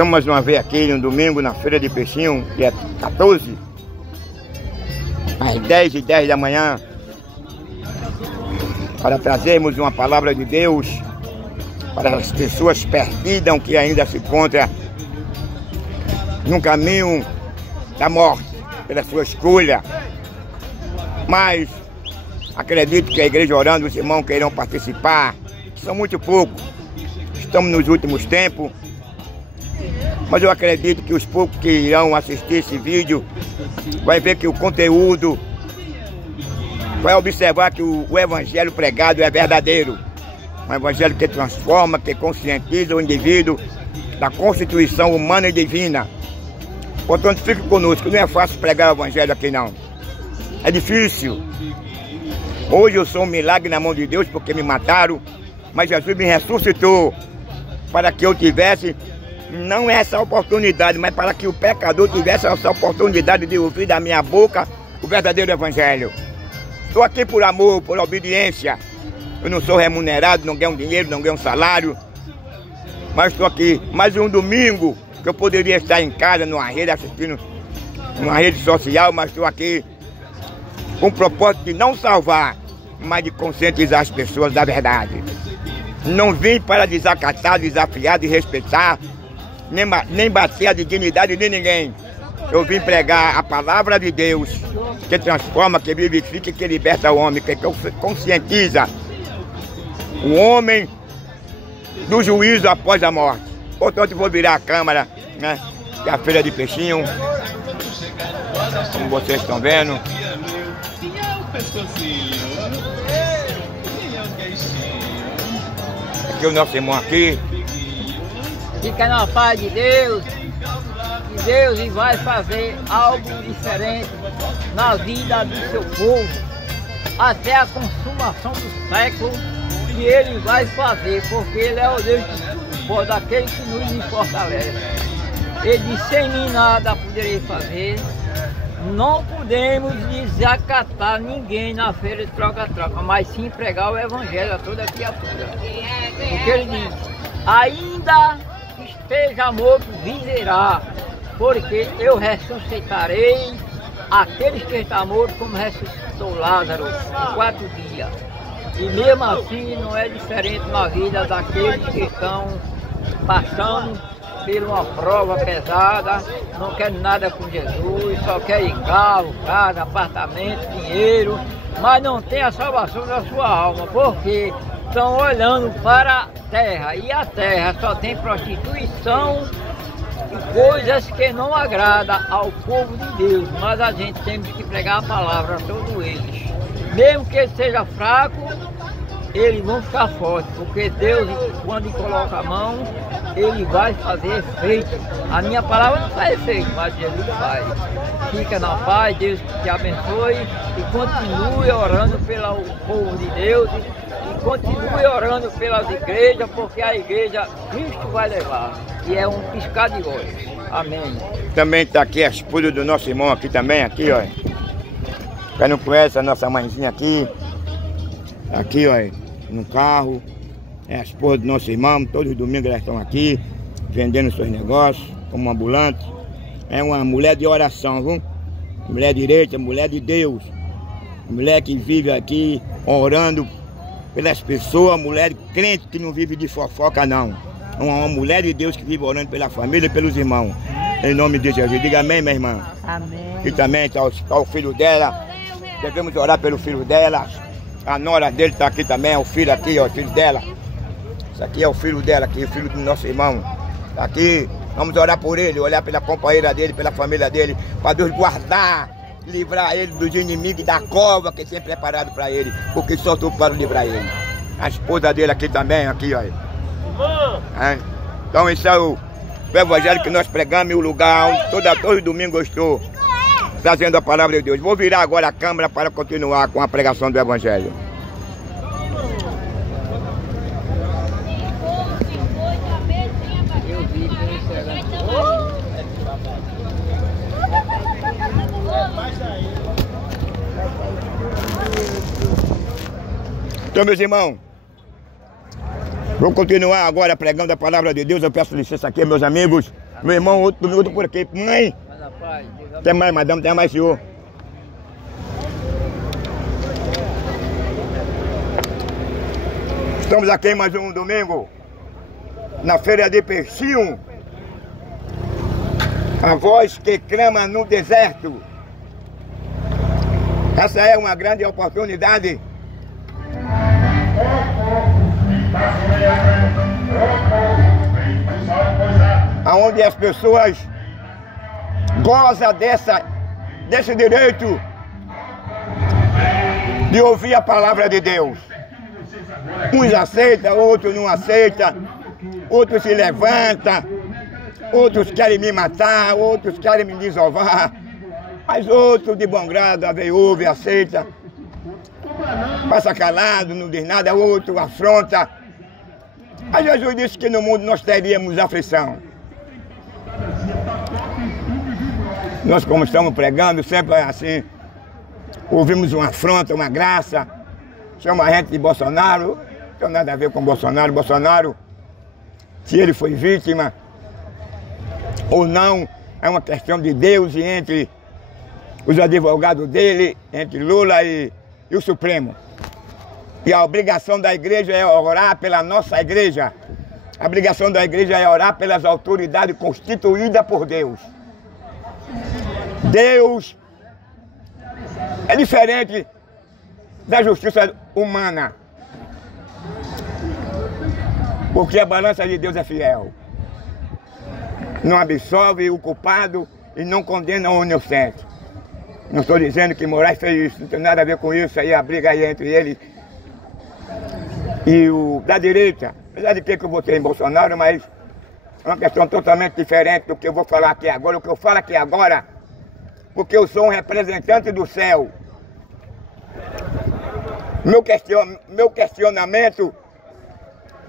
Estamos mais uma vez aqui no domingo, na Feira de Peixinho, dia 14, às 10h10 da manhã, para trazermos uma palavra de Deus para as pessoas perdidas que ainda se encontram no caminho da morte, pela sua escolha. Mas acredito que a igreja orando, os irmãos que irão participar, são muito poucos. Estamos nos últimos tempos, mas eu acredito que os poucos que irão assistir esse vídeo vai ver que o conteúdo, vai observar que o evangelho pregado é verdadeiro. Um evangelho que transforma, que conscientiza o indivíduo da constituição humana e divina. Portanto, fique conosco, não é fácil pregar o evangelho aqui não. É difícil. Hoje eu sou um milagre na mão de Deus porque me mataram, mas Jesus me ressuscitou para que eu tivesse, não essa oportunidade, mas para que o pecador tivesse essa oportunidade de ouvir da minha boca o verdadeiro evangelho. Estou aqui por amor, por obediência. Eu não sou remunerado, não ganho dinheiro, não ganho salário. Mas estou aqui mais um domingo que eu poderia estar em casa, numa rede, assistindo numa rede social, mas estou aqui com o propósito de não salvar, mas de conscientizar as pessoas da verdade. Não vim para desacatar, desafiar, desrespeitar, nem bater a dignidade de ninguém. Eu vim pregar a palavra de Deus, que transforma, que vivifica, que liberta o homem, que conscientiza o homem do juízo após a morte. Portanto, vou virar a câmera, né? Que é a Feira de Peixinho, como vocês estão vendo. Aqui o nosso irmão aqui. Fica na paz de Deus, que Deus vai fazer algo diferente na vida do seu povo, até a consumação do século, que Ele vai fazer, porque Ele é o Deus de tudo pode, aquele que nos fortalece. Ele disse, sem mim nada poderei fazer. Não podemos desacatar ninguém na feira de troca-troca, mas sim pregar o evangelho a toda criatura. Porque Ele diz, ainda esteja morto, viverá, porque eu ressuscitarei aqueles que estão mortos, como ressuscitou Lázaro em 4 dias. E mesmo assim não é diferente na vida daqueles que estão passando por uma prova pesada, não querem nada com Jesus, só querem carro, casa, apartamento, dinheiro, mas não tem a salvação da sua alma, porque estão olhando para a terra, e a terra só tem prostituição e coisas que não agradam ao povo de Deus. Mas a gente tem que pregar a palavra a todos eles. Mesmo que ele seja fraco, eles vão ficar fortes, porque Deus, quando coloca a mão, Ele vai fazer efeito. A minha palavra não faz efeito, mas Jesus faz. Fica na paz, Deus te abençoe e continue orando pelo povo de Deus e continue orando pelas igrejas, porque a igreja Cristo vai levar e é um piscar de olhos. Amém. Também está aqui a esposa do nosso irmão aqui também, aqui, ó. Quem não conhece a nossa mãezinha aqui, aqui, ó, no carro, é a esposa do nosso irmão. Todos os domingos elas estão aqui, vendendo seus negócios, como ambulante. É uma mulher de oração, viu? Mulher direita, mulher de Deus. Mulher que vive aqui orando pelas pessoas, mulher crente que não vive de fofoca, não. É uma mulher de Deus que vive orando pela família e pelos irmãos. Em nome de Jesus. Diga amém, minha irmã. Amém. E também está o filho dela. Devemos orar pelo filho dela. A nora dele está aqui também, o filho aqui, ó, o filho dela. Isso aqui é o filho dela, aqui, o filho do nosso irmão. Está aqui, vamos orar por ele, olhar pela companheira dele, pela família dele, para Deus guardar, livrar ele dos inimigos da cova que tem preparado para ele, porque só tu para livrar ele. A esposa dele aqui também, aqui, ó. Então esse é o evangelho que nós pregamos, e o lugar onde todo domingo eu estou trazendo a palavra de Deus. Vou virar agora a câmera para continuar com a pregação do evangelho. Então, meus irmãos, vou continuar agora pregando a palavra de Deus. Eu peço licença aqui, meus amigos. Meu irmão, outro por aqui. Mãe! Tem mais, madame, tem mais, senhor. Estamos aqui em mais um domingo, na feira de Peixinho. A voz que clama no deserto. Essa é uma grande oportunidade onde as pessoas gozam desse direito de ouvir a palavra de Deus. Uns aceitam, outros não aceitam, outros se levantam, outros querem me matar, outros querem me desovar, mas outros de bom grado, ouve, aceita, passa calado, não diz nada, outro afronta. Mas Jesus disse que no mundo nós teríamos aflição. Nós, como estamos pregando, sempre assim, ouvimos uma afronta, uma graça, chama a gente de Bolsonaro, não tem nada a ver com Bolsonaro. Bolsonaro, se ele foi vítima ou não, é uma questão de Deus e entre os advogados dele, entre Lula e o Supremo. E a obrigação da igreja é orar pela nossa igreja. A obrigação da igreja é orar pelas autoridades constituídas por Deus. Deus é diferente da justiça humana, porque a balança de Deus é fiel. Não absolve o culpado e não condena o inocente. Não estou dizendo que Moraes fez isso, não tem nada a ver com isso, aí a briga aí entre ele e o da direita. Apesar de que eu votei em Bolsonaro, mas é uma questão totalmente diferente do que eu vou falar aqui agora. O que eu falo aqui agora, porque eu sou um representante do céu. Meu questionamento,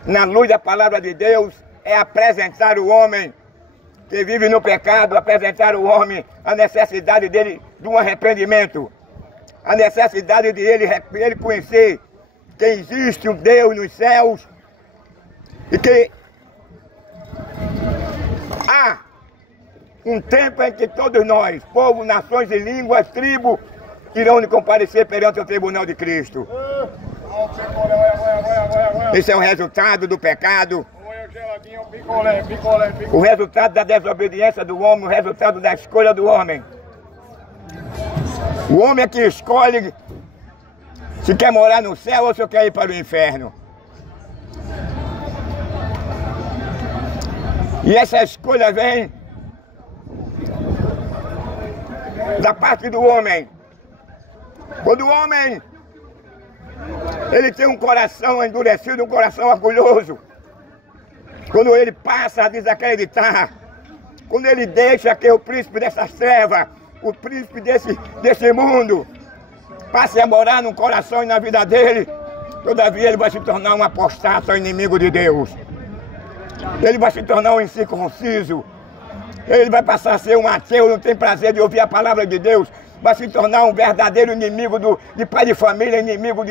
na luz da palavra de Deus, é apresentar o homem que vive no pecado, apresentar o homem a necessidade dele de um arrependimento, a necessidade de ele conhecer que existe um Deus nos céus e que há um tempo em que todos nós, povo, nações e línguas, tribos, irão comparecer perante o tribunal de Cristo. Esse é o resultado do pecado, o resultado da desobediência do homem, o resultado da escolha do homem. O homem é que escolhe se quer morar no céu ou se quer ir para o inferno. E essa escolha vem da parte do homem. Quando o homem ele tem um coração endurecido, um coração orgulhoso, quando ele passa a desacreditar, quando ele deixa que o príncipe dessas trevas, o príncipe desse mundo, passe a morar no coração e na vida dele, todavia ele vai se tornar um apostato, um inimigo de Deus. Ele vai se tornar um incircunciso. Ele vai passar a ser um ateu, não tem prazer de ouvir a palavra de Deus. Vai se tornar um verdadeiro inimigo de pai de família, inimigo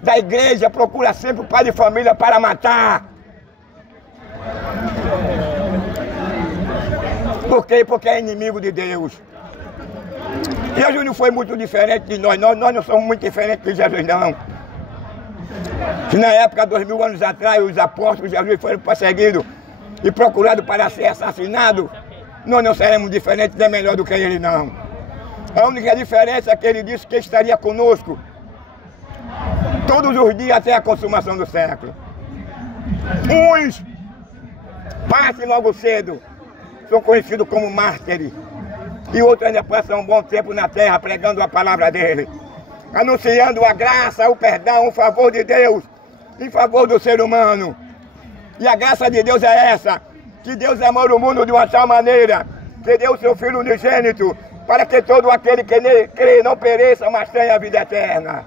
da igreja. Procura sempre o pai de família para matar. Por quê? Porque é inimigo de Deus. Jesus não foi muito diferente de nós. Nós não somos muito diferentes de Jesus, não. Se na época, 2000 anos atrás, os apóstolos de Jesus foram perseguidos e procurados para ser assassinados, nós não seremos diferentes nem melhor do que ele, não. A única diferença é que ele disse que estaria conosco todos os dias até a consumação do século. Uns partem logo cedo, são conhecidos como mártires, e outros ainda passam um bom tempo na terra pregando a palavra dele, anunciando a graça, o perdão, o favor de Deus em favor do ser humano. E a graça de Deus é essa, que Deus amou o mundo de uma tal maneira que deu o seu Filho unigênito para que todo aquele que nele crê não pereça, mas tenha a vida eterna.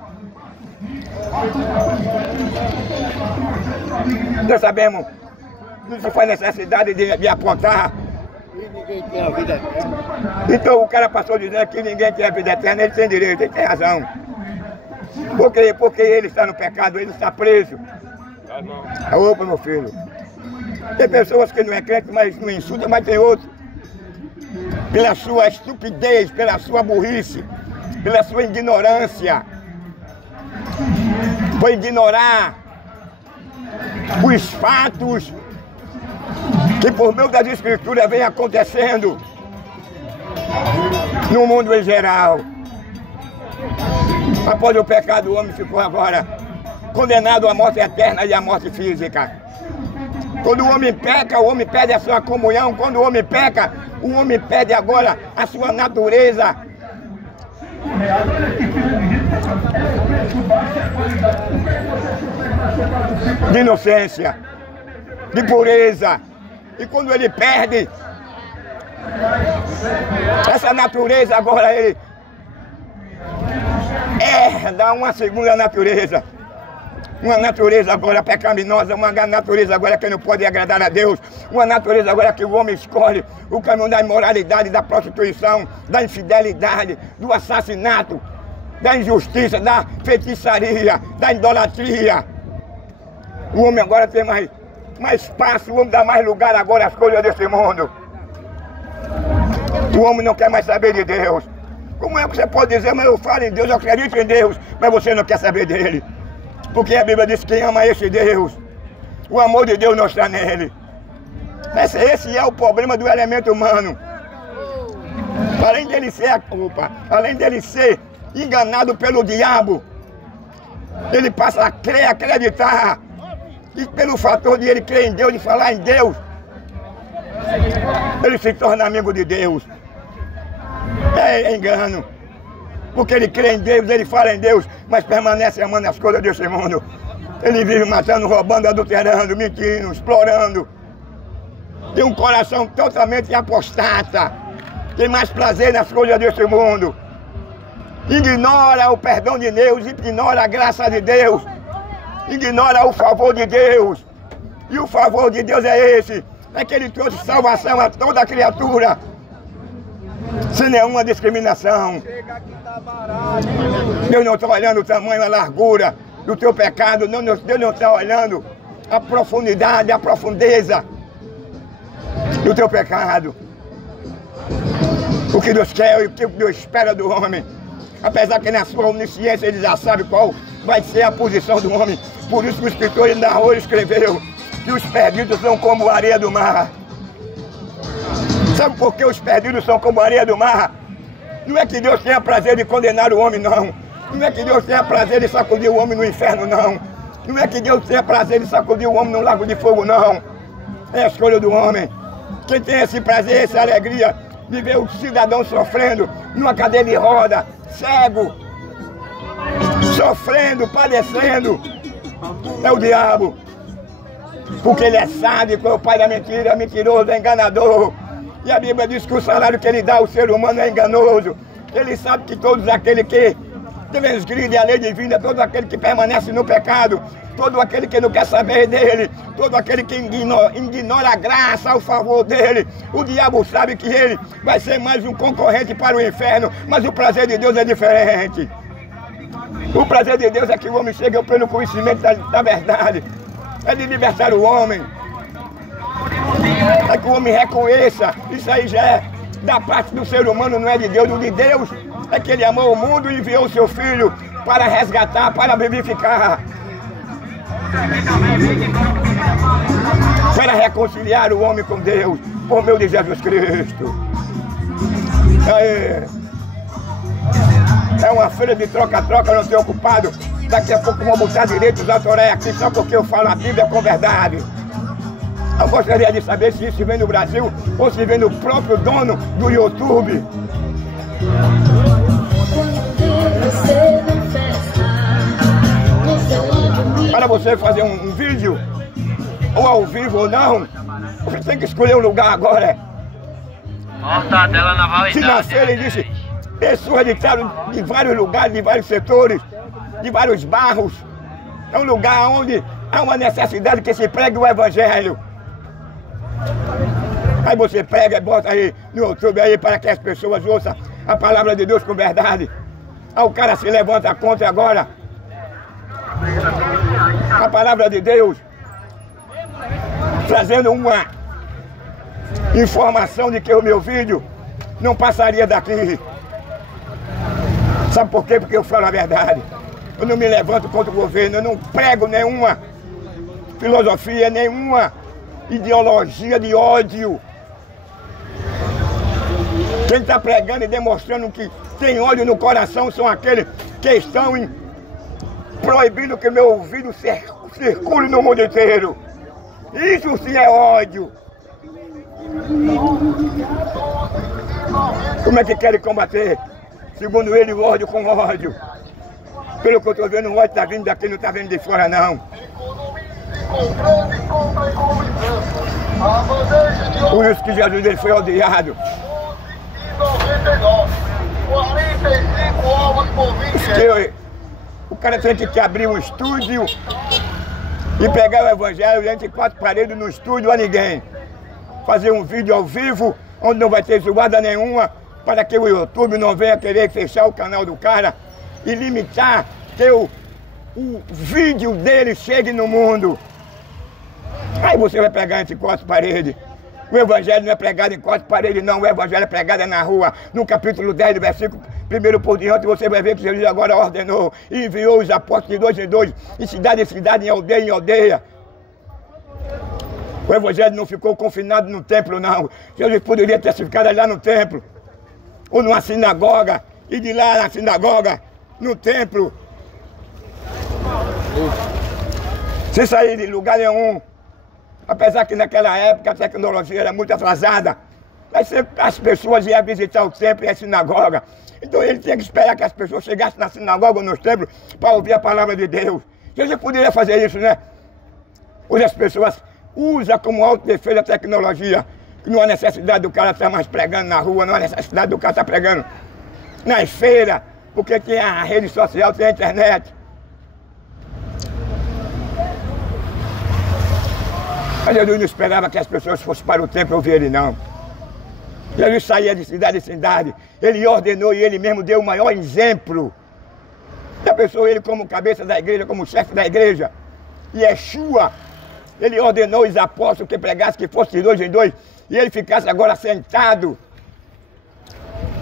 Nós sabemos, isso faz necessidade de apontar. Ninguém tem a vida eterna. Então o cara passou dizendo que ninguém tem a vida eterna, ele tem direito, ele tem razão. Porque ele está no pecado, ele está preso. Opa, meu filho. Tem pessoas que não é crente, mas não insultam, mas tem outros pela sua estupidez, pela sua burrice, pela sua ignorância. Por ignorar os fatos que por meio das Escrituras vem acontecendo no mundo em geral. Após o pecado, o homem ficou agora condenado à morte eterna e à morte física. Quando o homem peca, o homem perde a sua comunhão. Quando o homem peca, o homem perde agora a sua natureza. De inocência, de pureza. E quando ele perde essa natureza, agora ele dá uma segunda natureza. Uma natureza agora pecaminosa, uma natureza agora que não pode agradar a Deus, uma natureza agora que o homem escolhe o caminho da imoralidade, da prostituição, da infidelidade, do assassinato, da injustiça, da feitiçaria, da idolatria. O homem agora tem mais espaço, o homem dá mais lugar agora às coisas desse mundo. O homem não quer mais saber de Deus. Como é que você pode dizer, mas eu falo em Deus, eu acredito em Deus, mas você não quer saber dele? Porque a Bíblia diz que quem ama esse Deus, o amor de Deus não está nele. Esse é o problema do elemento humano. Além dele ser enganado pelo diabo, ele passa a crer, a acreditar. E pelo fator de ele crer em Deus, de falar em Deus, ele se torna amigo de Deus. É engano. Porque ele crê em Deus, ele fala em Deus, mas permanece amando as coisas desse mundo. Ele vive matando, roubando, adulterando, mentindo, explorando. Tem um coração totalmente apostata. Tem mais prazer nas coisas desse mundo. Ignora o perdão de Deus, ignora a graça de Deus. Ignora o favor de Deus. E o favor de Deus é esse. É que ele trouxe salvação a toda criatura. Sem nenhuma discriminação. Deus não está olhando o tamanho, a largura do teu pecado. Deus não está olhando a profundidade, a profundeza do teu pecado. O que Deus quer e o que Deus espera do homem. Apesar que na sua onisciência ele já sabe qual vai ser a posição do homem. Por isso que o escritor Naor escreveu que os perdidos são como a areia do mar. Sabe por que os perdidos são como a areia do mar? Não é que Deus tenha prazer de condenar o homem, não. Não é que Deus tenha prazer de sacudir o homem no inferno, não. Não é que Deus tenha prazer de sacudir o homem no lago de fogo, não. É a escolha do homem. Quem tem esse prazer, essa alegria de ver o cidadão sofrendo numa cadeira de roda, cego, sofrendo, padecendo, é o diabo. Porque ele é sádico, é o pai da mentira, é mentiroso, é enganador. E a Bíblia diz que o salário que ele dá ao ser humano é enganoso. Ele sabe que todos aqueles que transgridem a lei divina, todo aquele que permanece no pecado, todo aquele que não quer saber dele, todo aquele que ignora a graça, o favor dele, o diabo sabe que ele vai ser mais um concorrente para o inferno, mas o prazer de Deus é diferente. O prazer de Deus é que o homem chegue ao pleno conhecimento da verdade, é de libertar o homem. É que o homem reconheça, isso aí já é da parte do ser humano, não é de Deus. O de Deus é que ele amou o mundo e enviou o seu filho para resgatar, para vivificar, para reconciliar o homem com Deus, por meio de Jesus Cristo. É uma feira de troca-troca, não estou ocupado. Daqui a pouco vão botar direitos autorais aqui só porque eu falo a Bíblia com verdade. Eu gostaria de saber se isso vem do Brasil ou se vem do próprio dono do YouTube. Para você fazer um vídeo, ou ao vivo ou não, você tem que escolher um lugar agora. Mortadela na validade. Se nascer, ele disse, pessoas de vários lugares, de vários setores, de vários bairros. É um lugar onde há uma necessidade que se pregue o Evangelho. Aí você prega e bota aí no YouTube aí para que as pessoas ouçam a palavra de Deus com verdade. Aí o cara se levanta contra agora a palavra de Deus, trazendo uma informação de que o meu vídeo não passaria daqui. Sabe por quê? Porque eu falo a verdade. Eu não me levanto contra o governo, eu não prego nenhuma filosofia, nenhuma ideologia de ódio. Quem está pregando e demonstrando que tem ódio no coração são aqueles que estão proibindo que meu ouvido circule no mundo inteiro. Isso sim é ódio. Como é que querem combater? Segundo ele, o ódio com ódio. Pelo que eu estou vendo, o ódio está vindo daqui, não está vindo de fora, não. Por isso que Jesus ele foi odiado. 45 ovos por 20 O cara tem que abrir um estúdio e pegar o evangelho entre quatro paredes no estúdio a ninguém. Fazer um vídeo ao vivo, onde não vai ter zoada nenhuma, para que o YouTube não venha querer fechar o canal do cara e limitar que o vídeo dele chegue no mundo. Aí você vai pegar entre quatro paredes. O evangelho não é pregado em quatro paredes, não. O evangelho é pregado na rua. No capítulo 10, do versículo 1 por diante, você vai ver que Jesus agora ordenou e enviou os apóstolos de dois em dois, em cidade em cidade, em aldeia. O evangelho não ficou confinado no templo, não. Jesus poderia ter ficado lá no templo, ou numa sinagoga, e de lá na sinagoga, no templo, sem sair de lugar nenhum. Apesar que naquela época a tecnologia era muito atrasada, mas sempre as pessoas iam visitar o templo e a sinagoga. Então ele tinha que esperar que as pessoas chegassem na sinagoga ou nos templos para ouvir a palavra de Deus. Jesus poderia fazer isso, né? Hoje as pessoas usam como autodefesa a tecnologia, que não há necessidade do cara estar mais pregando na rua, não há necessidade do cara estar pregando nas feiras, porque tem a rede social, tem a internet. Mas Jesus não esperava que as pessoas fossem para o templo ouvir ele, não. Jesus saía de cidade em cidade, ele ordenou e ele mesmo deu o maior exemplo. Já pensou ele como cabeça da igreja, como chefe da igreja? Yeshua, ele ordenou os apóstolos que pregassem que fosse de dois em dois, e ele ficasse agora sentado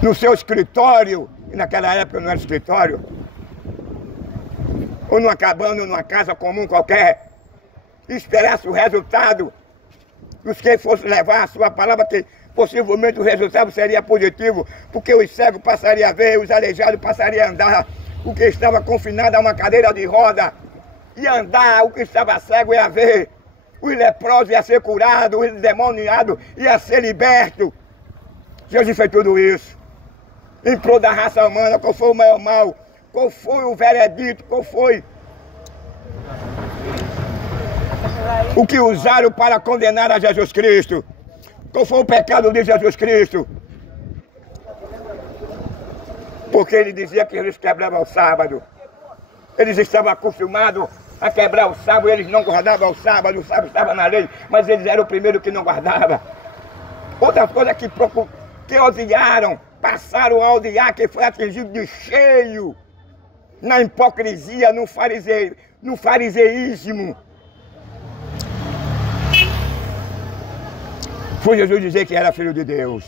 no seu escritório, e naquela época não era escritório, ou numa cabana, ou numa casa comum qualquer, e esperasse o resultado dos que fossem levar a sua palavra, que possivelmente o resultado seria positivo, porque os cegos passariam a ver, os aleijados passariam a andar, o que estava confinado a uma cadeira de roda ia andar, o que estava cego ia ver, os leprosos iam ser curados, os endemoniados iam ser libertos. Jesus fez tudo isso em prol da raça humana. Qual foi o maior mal? Qual foi o veredito? Qual foi o que usaram para condenar a Jesus Cristo? Qual foi o pecado de Jesus Cristo? Porque ele dizia que eles quebravam o sábado. Eles estavam acostumados a quebrar o sábado, eles não guardavam o sábado estava na lei, mas eles eram o primeiro que não guardava. Outra coisa que odiaram, passaram a odiar, que foi atingido de cheio na hipocrisia, no fariseísmo. Foi Jesus dizer que era filho de Deus.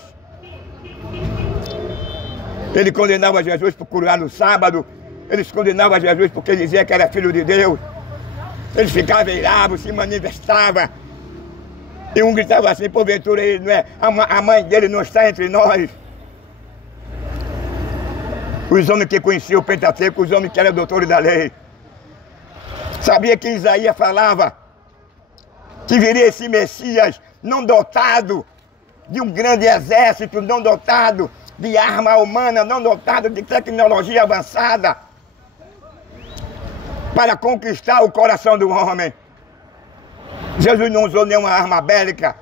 Ele condenava Jesus por curar no sábado. Eles condenavam Jesus porque ele dizia que era filho de Deus. Eles ficavam irados, se manifestavam. E um gritava assim: porventura ele não é, a mãe dele não está entre nós. Os homens que conheciam o Pentateuco, os homens que eram doutores da lei, sabia que Isaías falava que viria esse Messias não dotado de um grande exército, não dotado de arma humana, não dotado de tecnologia avançada, para conquistar o coração do homem. Jesus não usou nenhuma arma bélica,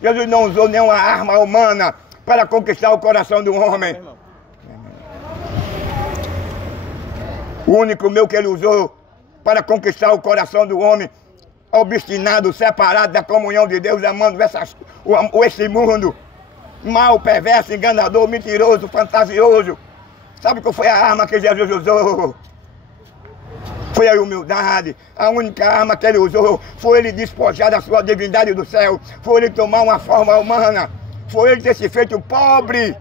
Jesus não usou nenhuma arma humana para conquistar o coração do homem. O único meio que ele usou para conquistar o coração do homem, obstinado, separado da comunhão de Deus, amando esse mundo mal, perverso, enganador, mentiroso, fantasioso. Sabe qual foi a arma que Jesus usou? Foi a humildade. A única arma que ele usou foi ele despojar da sua divindade do céu, foi ele tomar uma forma humana, foi ele ter se feito pobre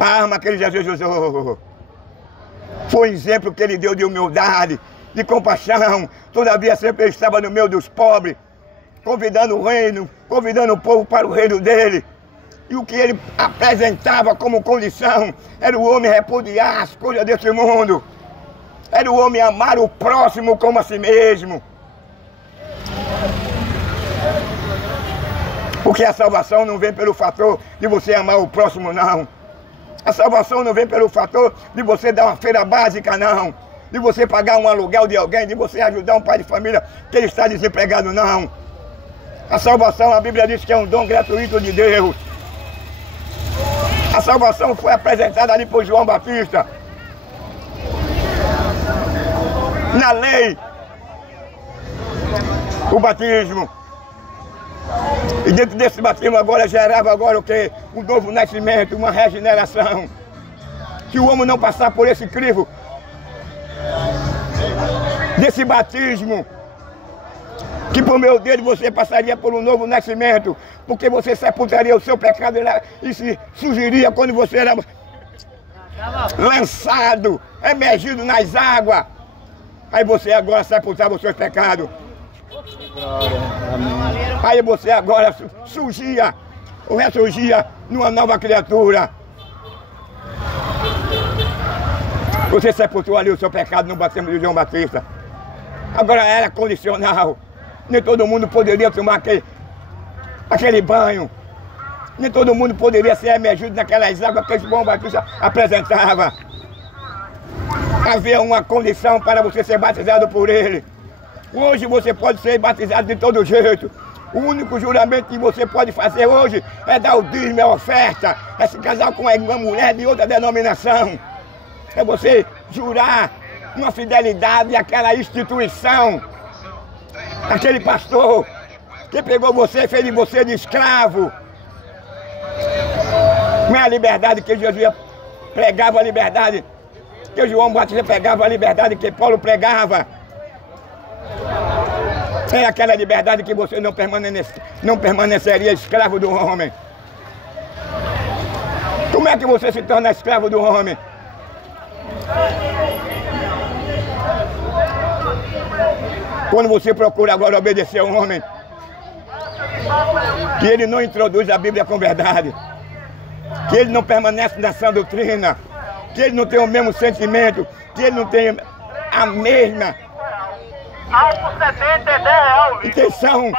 A arma que ele Jesus usou foi um exemplo que ele deu de humildade, de compaixão. Todavia sempre ele estava no meio dos pobres, convidando o reino, convidando o povo para o reino dele. E o que ele apresentava como condição era o homem repudiar as coisas desse mundo. Era o homem amar o próximo como a si mesmo. Porque a salvação não vem pelo fator de você amar o próximo, não. A salvação não vem pelo fator de você dar uma feira básica, não. De você pagar um aluguel de alguém, de você ajudar um pai de família que ele está desempregado, não. A salvação, a Bíblia diz que é um dom gratuito de Deus. A salvação foi apresentada ali por João Batista. Na lei, o batismo. E dentro desse batismo agora gerava agora o quê? Um novo nascimento, uma regeneração. Se o homem não passar por esse crivo desse batismo, que por meio dele você passaria por um novo nascimento, porque você sepultaria o seu pecado e se surgiria quando você era lançado, emergido nas águas. Aí você agora sepultava os seus pecados. Aí você agora surgia, ou ressurgia numa nova criatura. Você sepultou ali o seu pecado no batismo de João Batista. Agora era condicional. Nem todo mundo poderia tomar aquele banho. Nem todo mundo poderia ser emergido naquelas águas que João Batista apresentava. Havia uma condição para você ser batizado por ele. Hoje você pode ser batizado de todo jeito. O único juramento que você pode fazer hoje é dar o dízimo, a oferta, é se casar com uma mulher de outra denominação. É você jurar uma fidelidade àquela instituição, aquele pastor que pegou você e fez de você de escravo. Não é a liberdade que Jesus pregava, a liberdade que João Batista pregava, a liberdade que Paulo pregava. É aquela liberdade que você não permaneceria escravo do homem. Como é que você se torna escravo do homem? Quando você procura agora obedecer ao homem, que ele não introduz a Bíblia com verdade, que ele não permanece na sã doutrina, que ele não tem o mesmo sentimento, que ele não tem a mesma intenção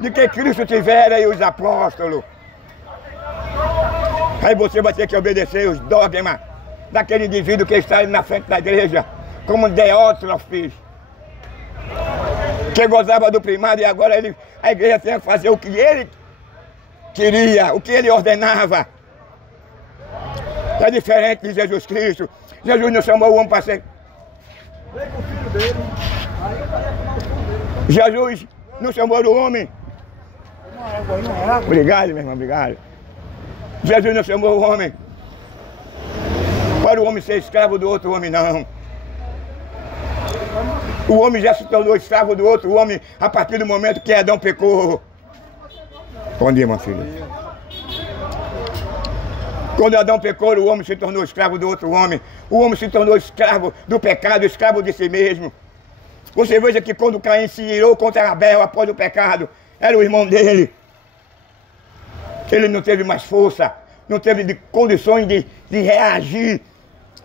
de que Cristo tivera e os apóstolos. Aí você vai ter que obedecer os dogmas daquele indivíduo que está ali na frente da igreja, como Deótrofes, que gozava do primário e agora a igreja tem que fazer o que ele queria, o que ele ordenava. É diferente de Jesus Cristo. Jesus não chamou o homem para ser... Jesus não chamou o homem. Obrigado, meu irmão, obrigado. Jesus não chamou o homem para o homem ser escravo do outro homem, não. O homem já se tornou escravo do outro homem a partir do momento que Adão pecou. Bom dia, meu filho. Quando Adão pecou, o homem se tornou escravo do outro homem. O homem se tornou escravo do pecado, escravo de si mesmo. Você veja que quando Caim se irou contra Abel após o pecado, era o irmão dele. Ele não teve mais força, não teve condições de reagir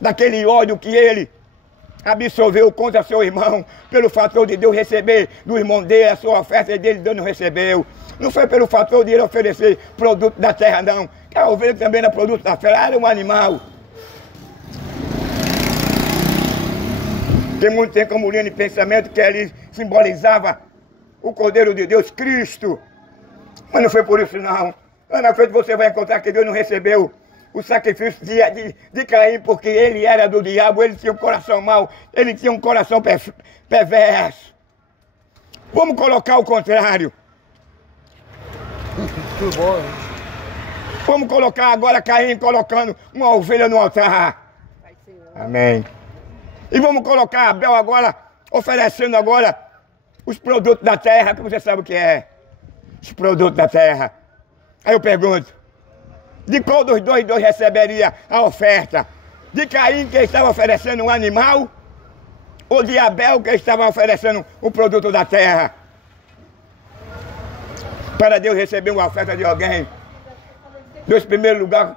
daquele ódio que ele absorveu contra seu irmão, pelo fator de Deus receber do irmão dele a sua oferta e dele Deus não recebeu. Não foi pelo fator de ele oferecer produto da terra, não. A ovelha também era produto da terra, era um animal. Tem muito tempo como linha de pensamento que ele simbolizava o Cordeiro de Deus, Cristo. Mas não foi por isso, não. Lá na frente você vai encontrar que Deus não recebeu o sacrifício de Caim, porque ele era do diabo, ele tinha um coração mau, ele tinha um coração perverso. Vamos colocar o contrário. Vamos colocar agora Caim colocando uma ovelha no altar. Amém. E vamos colocar Abel agora, oferecendo agora os produtos da terra, que você sabe o que é. Os produtos da terra. Aí eu pergunto, De qual dos dois receberia a oferta? De Caim, que estava oferecendo um animal? Ou de Abel, que estava oferecendo um produto da terra? Para Deus receber uma oferta de alguém, Deus, em primeiro lugar,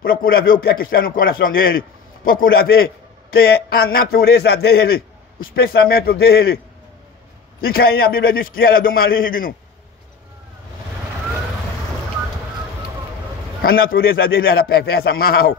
procura ver o que é que está no coração dele. Procura ver que é a natureza dele, os pensamentos dele. E Caim, a Bíblia diz que era do maligno. A natureza dele era perversa, mal.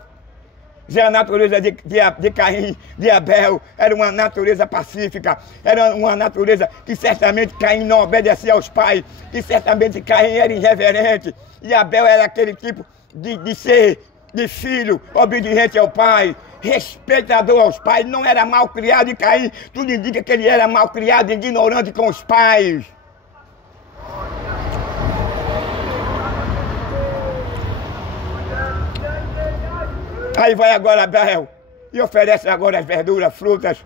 Já a natureza de Caim, de Abel, era uma natureza pacífica. Era uma natureza que certamente Caim não obedecia aos pais. Que certamente Caim era irreverente. E Abel era aquele tipo de filho obediente ao pai, respeitador aos pais. Não era mal criado. E Caim, tudo indica que ele era mal criado, ignorante com os pais. Aí vai agora Abel e oferece agora as verduras, frutas,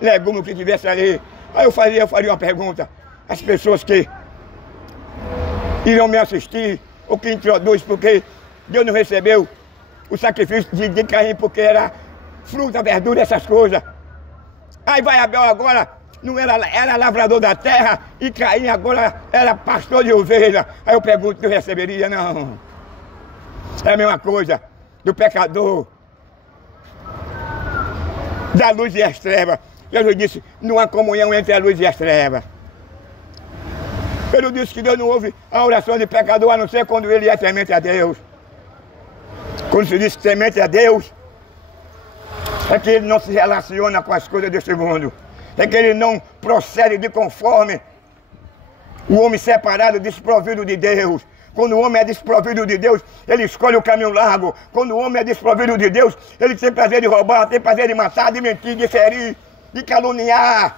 legumes que tivesse ali. Aí eu faria uma pergunta às pessoas que irão me assistir, ou que introduz, porque Deus não recebeu o sacrifício de Caim, porque era fruta, verdura, essas coisas. Aí vai Abel agora, não era lavrador da terra, e Caim agora era pastor de ovelha. Aí eu pergunto, eu receberia? Não. É a mesma coisa do pecador, da luz e as trevas. Jesus disse, não há comunhão entre a luz e as trevas. Ele disse que Deus não ouve a oração de pecador, a não ser quando ele é temente a Deus. Quando se diz temente a Deus, é que ele não se relaciona com as coisas deste mundo. É que ele não procede de conforme o homem separado, desprovido de Deus. Quando o homem é desprovido de Deus, ele escolhe o caminho largo. Quando o homem é desprovido de Deus, ele tem prazer de roubar, tem prazer de matar, de mentir, de ferir, de caluniar.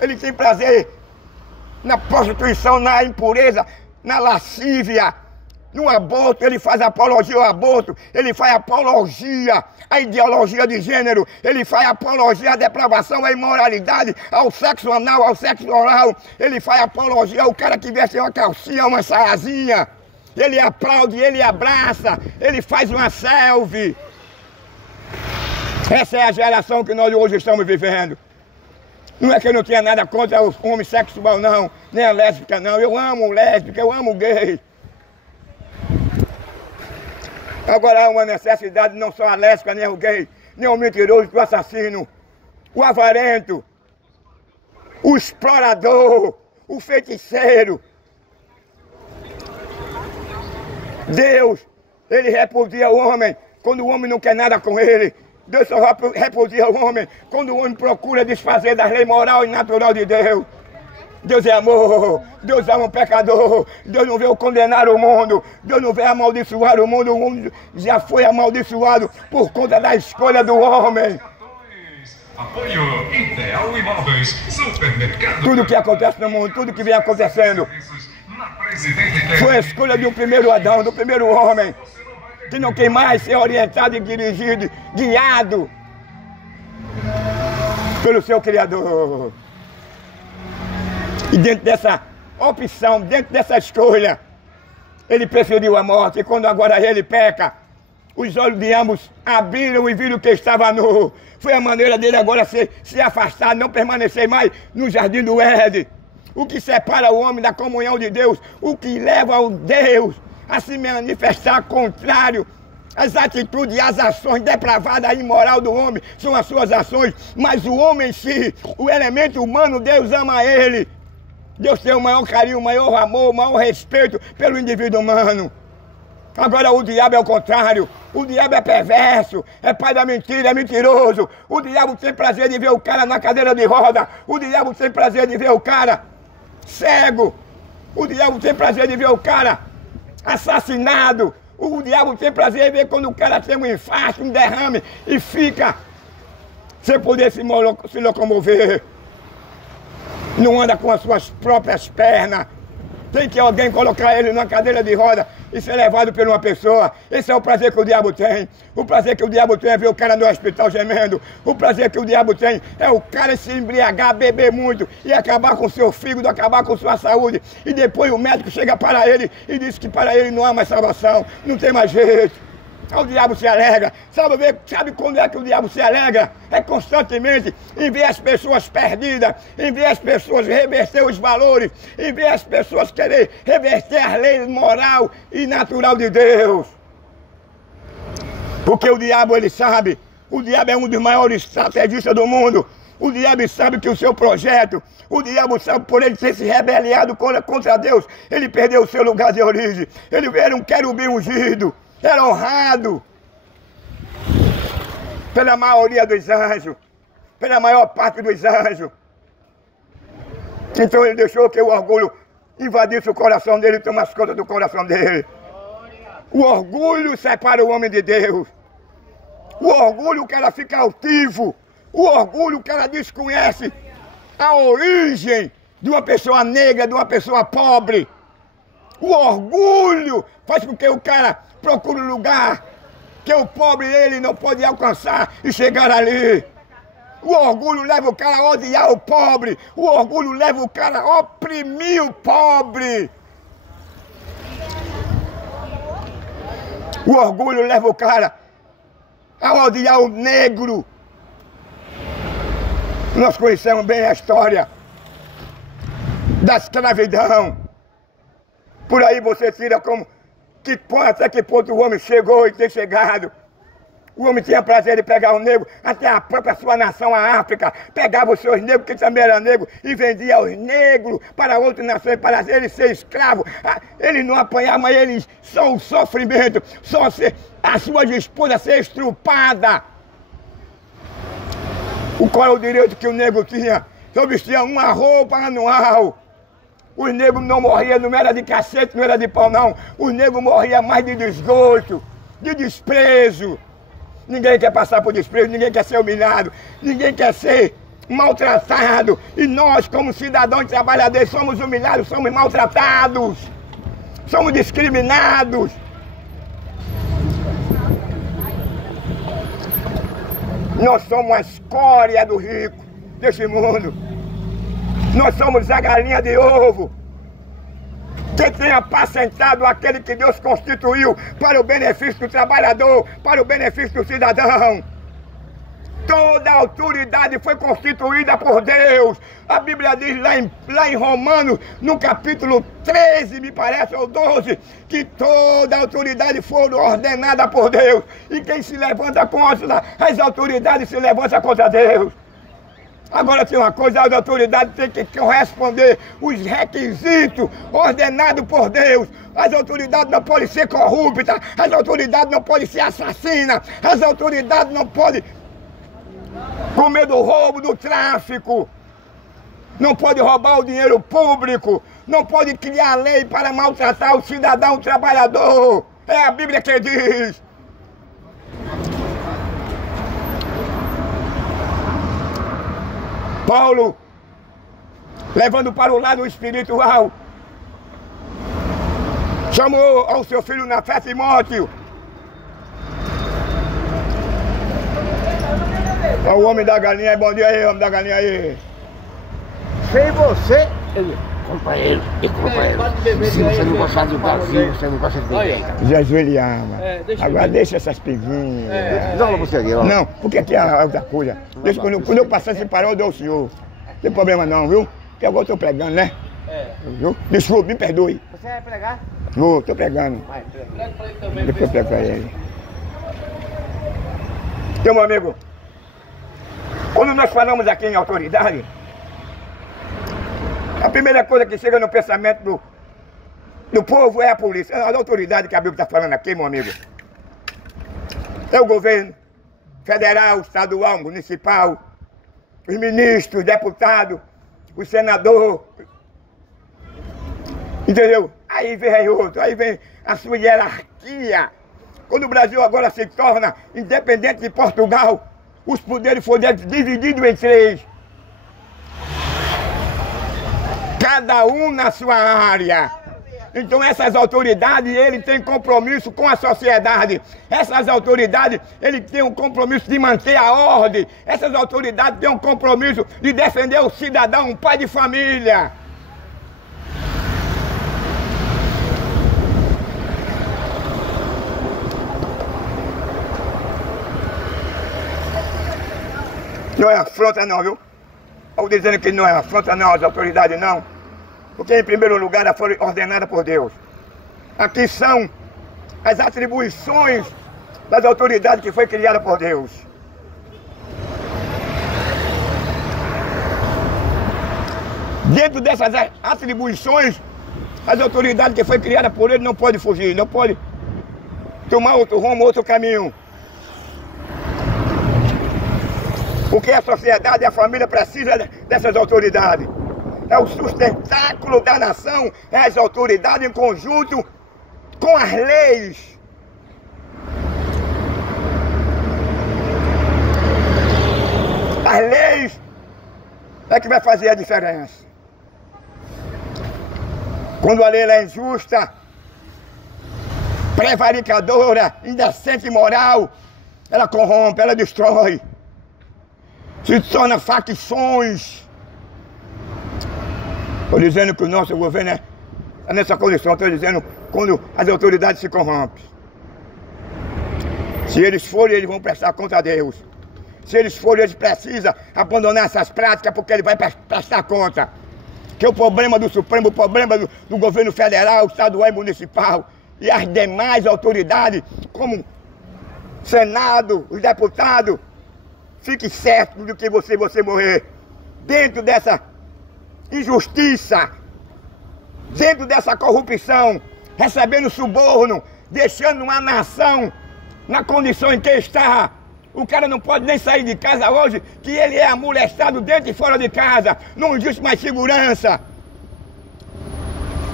Ele tem prazer na prostituição, na impureza, na lascívia, no aborto. Ele faz apologia ao aborto, ele faz apologia à ideologia de gênero, ele faz apologia à depravação, à imoralidade, ao sexo anal, ao sexo oral. Ele faz apologia ao cara que veste uma calcinha, uma saiazinha. Ele aplaude, ele abraça, ele faz uma selfie. Essa é a geração que nós hoje estamos vivendo. Não é que eu não tenha nada contra o homossexual, não, nem a lésbica, não. Eu amo lésbica, eu amo gay. Agora há uma necessidade, não só a lésbica, nem o gay, nem o mentiroso, o assassino, o avarento, o explorador, o feiticeiro. Deus, ele repudia o homem quando o homem não quer nada com ele. Deus só repudia o homem quando o homem procura desfazer da lei moral e natural de Deus. Deus é amor, Deus ama o pecador, Deus não veio condenar o mundo, Deus não veio amaldiçoar o mundo já foi amaldiçoado por conta da escolha do homem. Apoio Ideal Imóveis, Supermercado. Tudo que acontece no mundo, tudo que vem acontecendo, foi a escolha do primeiro Adão, do primeiro homem, que não quer mais ser orientado e dirigido, guiado pelo seu Criador. E dentro dessa opção, dentro dessa escolha, ele preferiu a morte. E quando agora ele peca, os olhos de ambos abriram e viram que estava nu. Foi a maneira dele agora se afastar, não permanecer mais no jardim do Éden. O que separa o homem da comunhão de Deus, o que leva o Deus a se manifestar contrário às atitudes e às ações depravadas e imoral do homem, são as suas ações. Mas o homem em si, o elemento humano, Deus ama ele. Deus tem o maior carinho, o maior amor, o maior respeito pelo indivíduo humano. Agora o diabo é o contrário. O diabo é perverso, é pai da mentira, é mentiroso. O diabo tem prazer de ver o cara na cadeira de roda. O diabo tem prazer de ver o cara cego. O diabo tem prazer de ver o cara assassinado. O diabo tem prazer de ver quando o cara tem um infarto, um derrame e fica sem poder se locomover. Não anda com as suas próprias pernas. Tem que alguém colocar ele numa cadeira de roda e ser levado por uma pessoa. Esse é o prazer que o diabo tem. O prazer que o diabo tem é ver o cara no hospital gemendo. O prazer que o diabo tem é o cara se embriagar, beber muito e acabar com o seu fígado, acabar com sua saúde. E depois o médico chega para ele e diz que para ele não há mais salvação, não tem mais jeito. O diabo se alegra. Sabe quando é que o diabo se alegra? É constantemente em ver as pessoas perdidas, em ver as pessoas reverter os valores, em ver as pessoas querer reverter as leis moral e natural de Deus. Porque o diabo, ele sabe, o diabo é um dos maiores estrategistas do mundo. O diabo sabe que o seu projeto, o diabo sabe por ele ter se rebeliado contra Deus, ele perdeu o seu lugar de origem. Ele era um querubim ungido. Era honrado pela maioria dos anjos, pela maior parte dos anjos. Então ele deixou que o orgulho invadisse o coração dele e tomasse conta do coração dele. O orgulho separa o homem de Deus. O orgulho, o cara fica altivo. O orgulho, o cara desconhece a origem de uma pessoa negra, de uma pessoa pobre. O orgulho faz com que o cara procure um lugar que o pobre ele não pode alcançar e chegar ali. O orgulho leva o cara a odiar o pobre. O orgulho leva o cara a oprimir o pobre. O orgulho leva o cara a odiar o negro. Nós conhecemos bem a história da escravidão. Por aí você tira como até que ponto o homem chegou e tem chegado. O homem tinha prazer de pegar o negro, até a própria sua nação, a África, pegava os seus negros, que também era negro, e vendia os negros para outras nações, para eles ser escravos. Eles não apanhavam, mas eles só o sofrimento, só a sua esposa ser estrupada. Qual é o direito que o negro tinha? Só vestia uma roupa anual. Os negros não morriam, não era de cacete, não era de pau, não. Os negros morriam mais de desgosto, de desprezo. Ninguém quer passar por desprezo, ninguém quer ser humilhado, ninguém quer ser maltratado. E nós, como cidadãos e trabalhadores, somos humilhados, somos maltratados, somos discriminados. Nós somos a escória do rico deste mundo. Nós somos a galinha de ovo que tem apacentado aquele que Deus constituiu para o benefício do trabalhador, para o benefício do cidadão. Toda a autoridade foi constituída por Deus. A Bíblia diz lá em Romanos, no capítulo 13, me parece, ou 12, que toda a autoridade foi ordenada por Deus. E quem se levanta contra as autoridades se levanta contra Deus. Agora tem uma coisa, as autoridades têm que corresponder os requisitos ordenados por Deus. As autoridades não podem ser corruptas, as autoridades não podem ser assassinas, as autoridades não podem comer do roubo, do tráfico, não pode roubar o dinheiro público, não pode criar lei para maltratar o cidadão, o trabalhador. É a Bíblia que diz. Paulo, levando para o lado espiritual, chamou ao seu filho na fé, Timóteo. Olha o homem da galinha aí, bom dia aí, homem da galinha aí. Sem você, companheiro e companheiro, se você não gostar do Brasil, você não gosta de Deus. Jesus ele ama. Agora deixa essas pinguinhas. Não, você aqui, ó. Não, porque aqui é outra coisa. Deixa quando eu passar esse parou, eu dou ao senhor. Não tem problema não, viu? Porque agora eu tô pregando, né? Viu? Desculpe, me perdoe. Você vai pregar? Vou, tô pregando. Vai, Prega pra ele também. Depois eu prego pra ele. Então, meu amigo, quando nós falamos aqui em autoridade, a primeira coisa que chega no pensamento do povo é a polícia. A autoridade que a Bíblia está falando aqui, meu amigo, é o governo federal, estadual, municipal, os ministros, deputados, o senador. Entendeu? Aí vem outro, aí vem a sua hierarquia. Quando o Brasil agora se torna independente de Portugal, os poderes foram divididos em 3. Cada um na sua área. Então essas autoridades, ele tem compromisso com a sociedade. Essas autoridades, ele tem um compromisso de manter a ordem. Essas autoridades têm um compromisso de defender o cidadão, um pai de família. Não é afronta não, viu? Estou dizendo que não é afronta não, as autoridades não. Porque em primeiro lugar ela foi ordenada por Deus. Aqui são as atribuições das autoridades que foi criada por Deus. Dentro dessas atribuições, as autoridades que foi criada por Ele não pode fugir, não pode tomar outro rumo, outro caminho. Porque a sociedade e a família precisam dessas autoridades. É o sustentáculo da nação, é as autoridades em conjunto com as leis. As leis é que vai fazer a diferença. Quando a lei é injusta, prevaricadora, indecente e imoral, ela corrompe, ela destrói. Se torna facções. Estou dizendo que o nosso governo é nessa condição. Estou dizendo quando as autoridades se corrompem. Se eles forem, eles vão prestar conta a Deus. Se eles forem, eles precisam abandonar essas práticas, porque ele vai prestar conta. Que o problema do Supremo, o problema do governo federal, estadual e municipal e as demais autoridades, como Senado, os deputados, fique certo do que você morrer dentro dessa injustiça, dentro dessa corrupção, recebendo suborno, deixando uma nação na condição em que está. O cara não pode nem sair de casa hoje, que ele é amolestado dentro e fora de casa. Não existe mais segurança.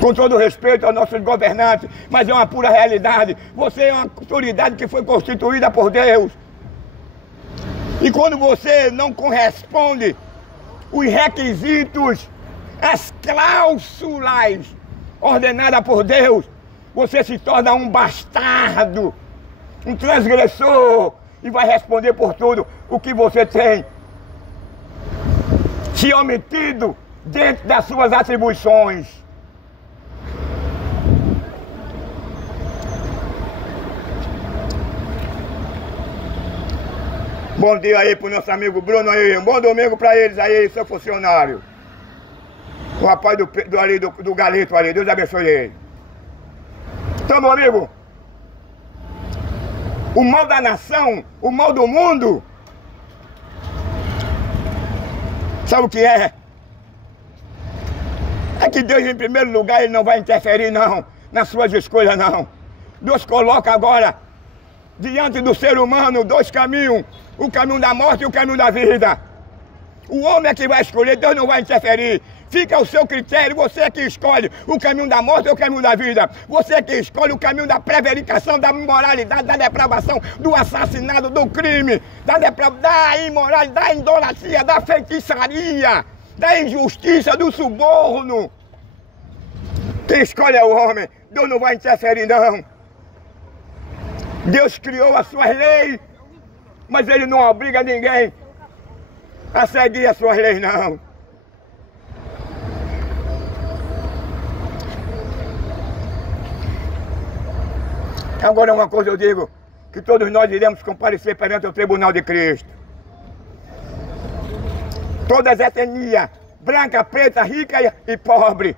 Com todo respeito aos nossos governantes, mas é uma pura realidade. Você é uma autoridade que foi constituída por Deus. E quando você não corresponde os requisitos, as cláusulas ordenadas por Deus, você se torna um bastardo, um transgressor, e vai responder por tudo o que você tem se omitido dentro das suas atribuições. Bom dia aí pro nosso amigo Bruno aí, um bom domingo pra eles aí, seu funcionário. O rapaz do Galeto ali, Deus abençoe ele. Então, meu amigo, o mal da nação, o mal do mundo, sabe o que é? É que Deus, em primeiro lugar, Ele não vai interferir, não, nas suas escolhas, não. Deus coloca agora, diante do ser humano, dois caminhos, o caminho da morte e o caminho da vida. O homem é que vai escolher, Deus não vai interferir. Fica ao seu critério, você é que escolhe o caminho da morte ou o caminho da vida. Você é que escolhe o caminho da prevaricação, da imoralidade, da depravação, do assassinato, do crime, da imoralidade, da idolatria, da feitiçaria, da injustiça, do suborno. Quem escolhe é o homem, Deus não vai interferir, não. Deus criou as suas leis, mas Ele não obriga ninguém a seguir as suas leis, não. Agora uma coisa eu digo, que todos nós iremos comparecer perante o tribunal de Cristo. Todas as etnias, branca, preta, rica e pobre.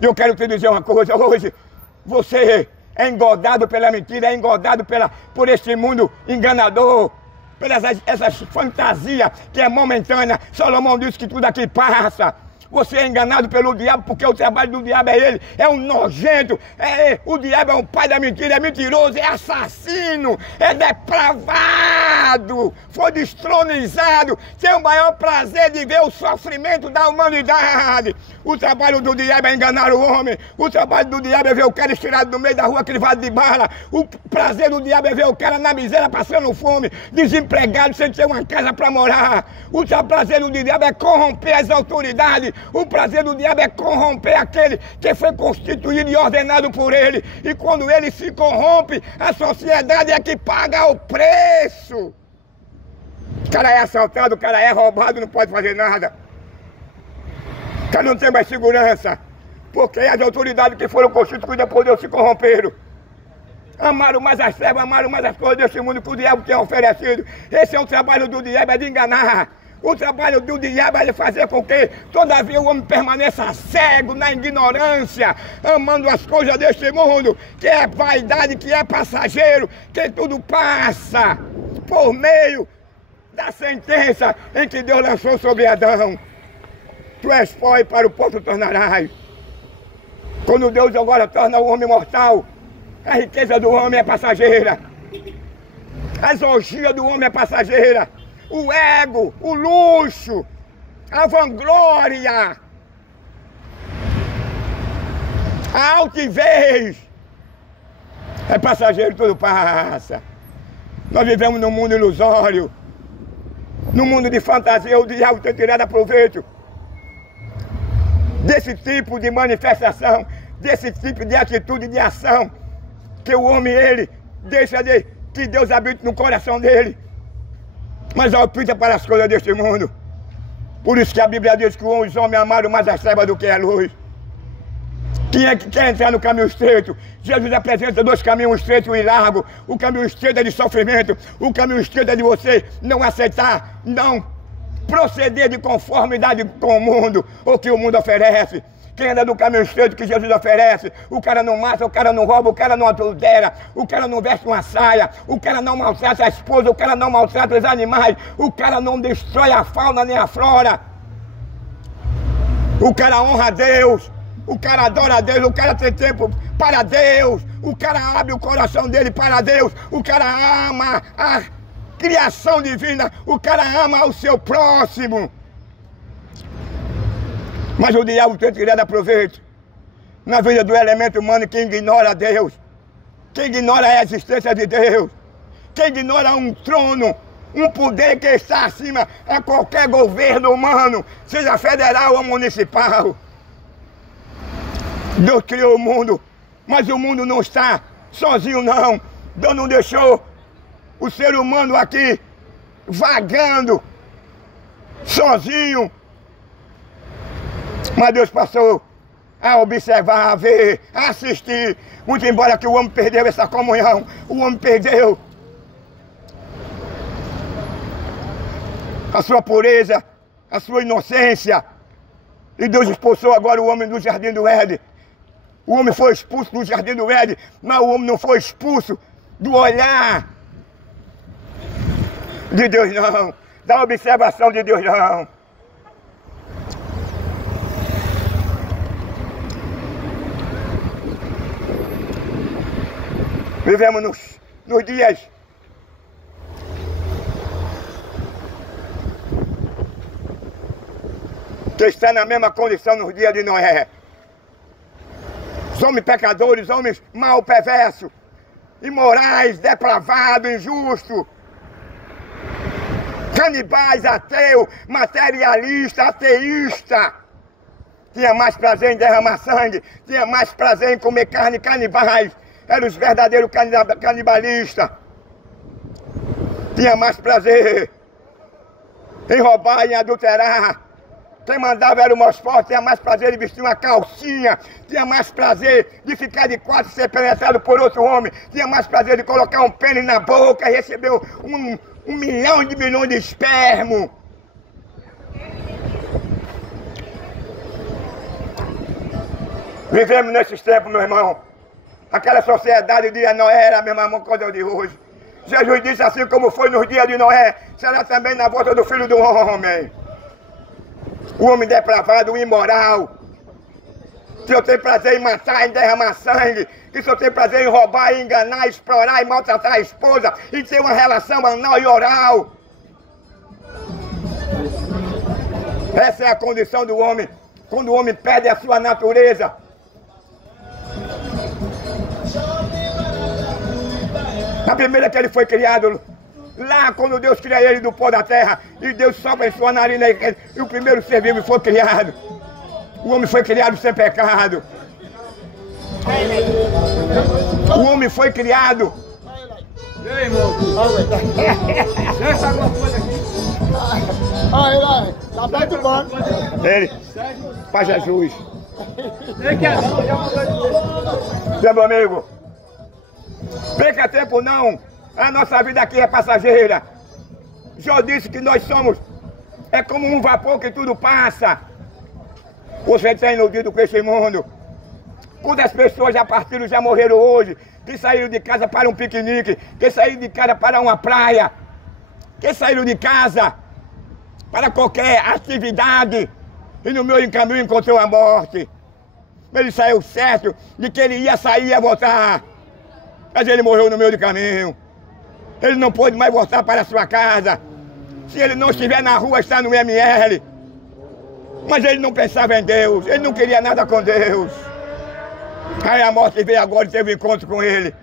E eu quero te dizer uma coisa, hoje você é engodado pela mentira, é engodado por este mundo enganador, pelas essas fantasias que é momentânea. Salomão disse que tudo aqui passa. Você é enganado pelo diabo, porque o trabalho do diabo é ele, é um nojento, o diabo é um pai da mentira, é mentiroso, é assassino, é depravado, foi destronizado, tem o maior prazer de ver o sofrimento da humanidade. O trabalho do diabo é enganar o homem, o trabalho do diabo é ver o cara estirado no meio da rua, crivado de bala, o prazer do diabo é ver o cara na miséria, passando fome, desempregado, sem ter uma casa para morar. O prazer do diabo é corromper as autoridades. O prazer do diabo é corromper aquele que foi constituído e ordenado por ele. E quando ele se corrompe, a sociedade é que paga o preço. O cara é assaltado, o cara é roubado, não pode fazer nada. O cara não tem mais segurança. Porque as autoridades que foram constituídas por Deus se corromperam. Amaram mais as trevas, amaram mais as coisas desse mundo que o diabo tem oferecido. Esse é o trabalho do diabo, é de enganar. O trabalho do diabo é de fazer com que todavia o homem permaneça cego na ignorância, amando as coisas deste mundo, que é vaidade, que é passageiro, que tudo passa por meio da sentença em que Deus lançou sobre Adão. Tu és pó e para o pó tu tornarás. Quando Deus agora torna o homem mortal, a riqueza do homem é passageira. As orgias do homem é passageira. O ego, o luxo, a vanglória, a altivez. É passageiro, tudo passa. Nós vivemos num mundo ilusório, num mundo de fantasia. O diabo tem tirado proveito desse tipo de manifestação, desse tipo de atitude, de ação, que o homem, ele, deixa de que Deus habite no coração dele, mas opta para as coisas deste mundo. Por isso que a Bíblia diz que os homens amaram mais as trevas do que a luz. Quem é que quer entrar no caminho estreito? Jesus apresenta dois caminhos estreitos e largos. O caminho estreito é de sofrimento, o caminho estreito é de você não aceitar, não proceder de conformidade com o mundo, o que o mundo oferece. Quem anda no caminho estreito que Jesus oferece, o cara não mata, o cara não rouba, o cara não adultera, o cara não veste uma saia, o cara não maltrata a esposa, o cara não maltrata os animais, o cara não destrói a fauna nem a flora. O cara honra a Deus, o cara adora a Deus, o cara tem tempo para Deus, o cara abre o coração dele para Deus, o cara ama a criação divina, o cara ama o seu próximo. Mas o diabo tem tirado proveito na vida do elemento humano que ignora Deus, que ignora a existência de Deus, que ignora um trono, um poder que está acima a qualquer governo humano, seja federal ou municipal. Deus criou o mundo, mas o mundo não está sozinho não. Deus não deixou o ser humano aqui vagando sozinho. Mas Deus passou a observar, a ver, a assistir. Muito embora que o homem perdeu essa comunhão, o homem perdeu a sua pureza, a sua inocência. E Deus expulsou agora o homem do jardim do Éden. O homem foi expulso do jardim do Éden, mas o homem não foi expulso do olhar de Deus não, da observação de Deus não. Vivemos nos dias que está na mesma condição nos dias de Noé. Os homens pecadores, homens mal perversos, imorais, depravados, injustos, canibais, ateu, materialista, ateísta. Tinha mais prazer em derramar sangue, tinha mais prazer em comer carne, canibais. Eram os verdadeiros canibalistas. Tinha mais prazer em roubar e em adulterar. Quem mandava era o mais forte, tinha mais prazer de vestir uma calcinha, tinha mais prazer de ficar de quatro e ser penetrado por outro homem, tinha mais prazer de colocar um pênis na boca e receber um milhão de espermo. Vivemos nesses tempos, meu irmão. Aquela sociedade de Noé era a mesma coisa de hoje. Jesus disse assim como foi nos dias de Noé, será também na volta do Filho do Homem. O homem depravado, o imoral, que eu tenho prazer em matar, em derramar sangue, que eu tenho prazer em roubar, em enganar, explorar e maltratar a esposa, e ter uma relação anal e oral. Essa é a condição do homem, quando o homem perde a sua natureza. A primeira que ele foi criado, lá quando Deus cria ele do pó da terra, e Deus sopra em sua narina, e o primeiro ser vivo foi criado. O homem foi criado sem pecado. O homem foi criado. Ei, irmão. Deixa alguma coisa aqui. Olha, tá perto do banco. Ele, para Jesus. Ele quer não, já mandou ele. Meu amigo, Perca tempo não. A nossa vida aqui é passageira. Jó disse que nós somos, é como um vapor que tudo passa. Você está iludido com esse mundo. Quantas pessoas já partiram, já morreram hoje, que saíram de casa para um piquenique, que saíram de casa para uma praia, que saíram de casa para qualquer atividade e no meio caminho encontrou a morte. Ele saiu certo de que ele ia sair e ia voltar, mas ele morreu no meio do caminho. Ele não pôde mais voltar para a sua casa. Se ele não estiver na rua, está no ML. Mas ele não pensava em Deus, ele não queria nada com Deus. Aí a morte veio agora e teve um encontro com ele.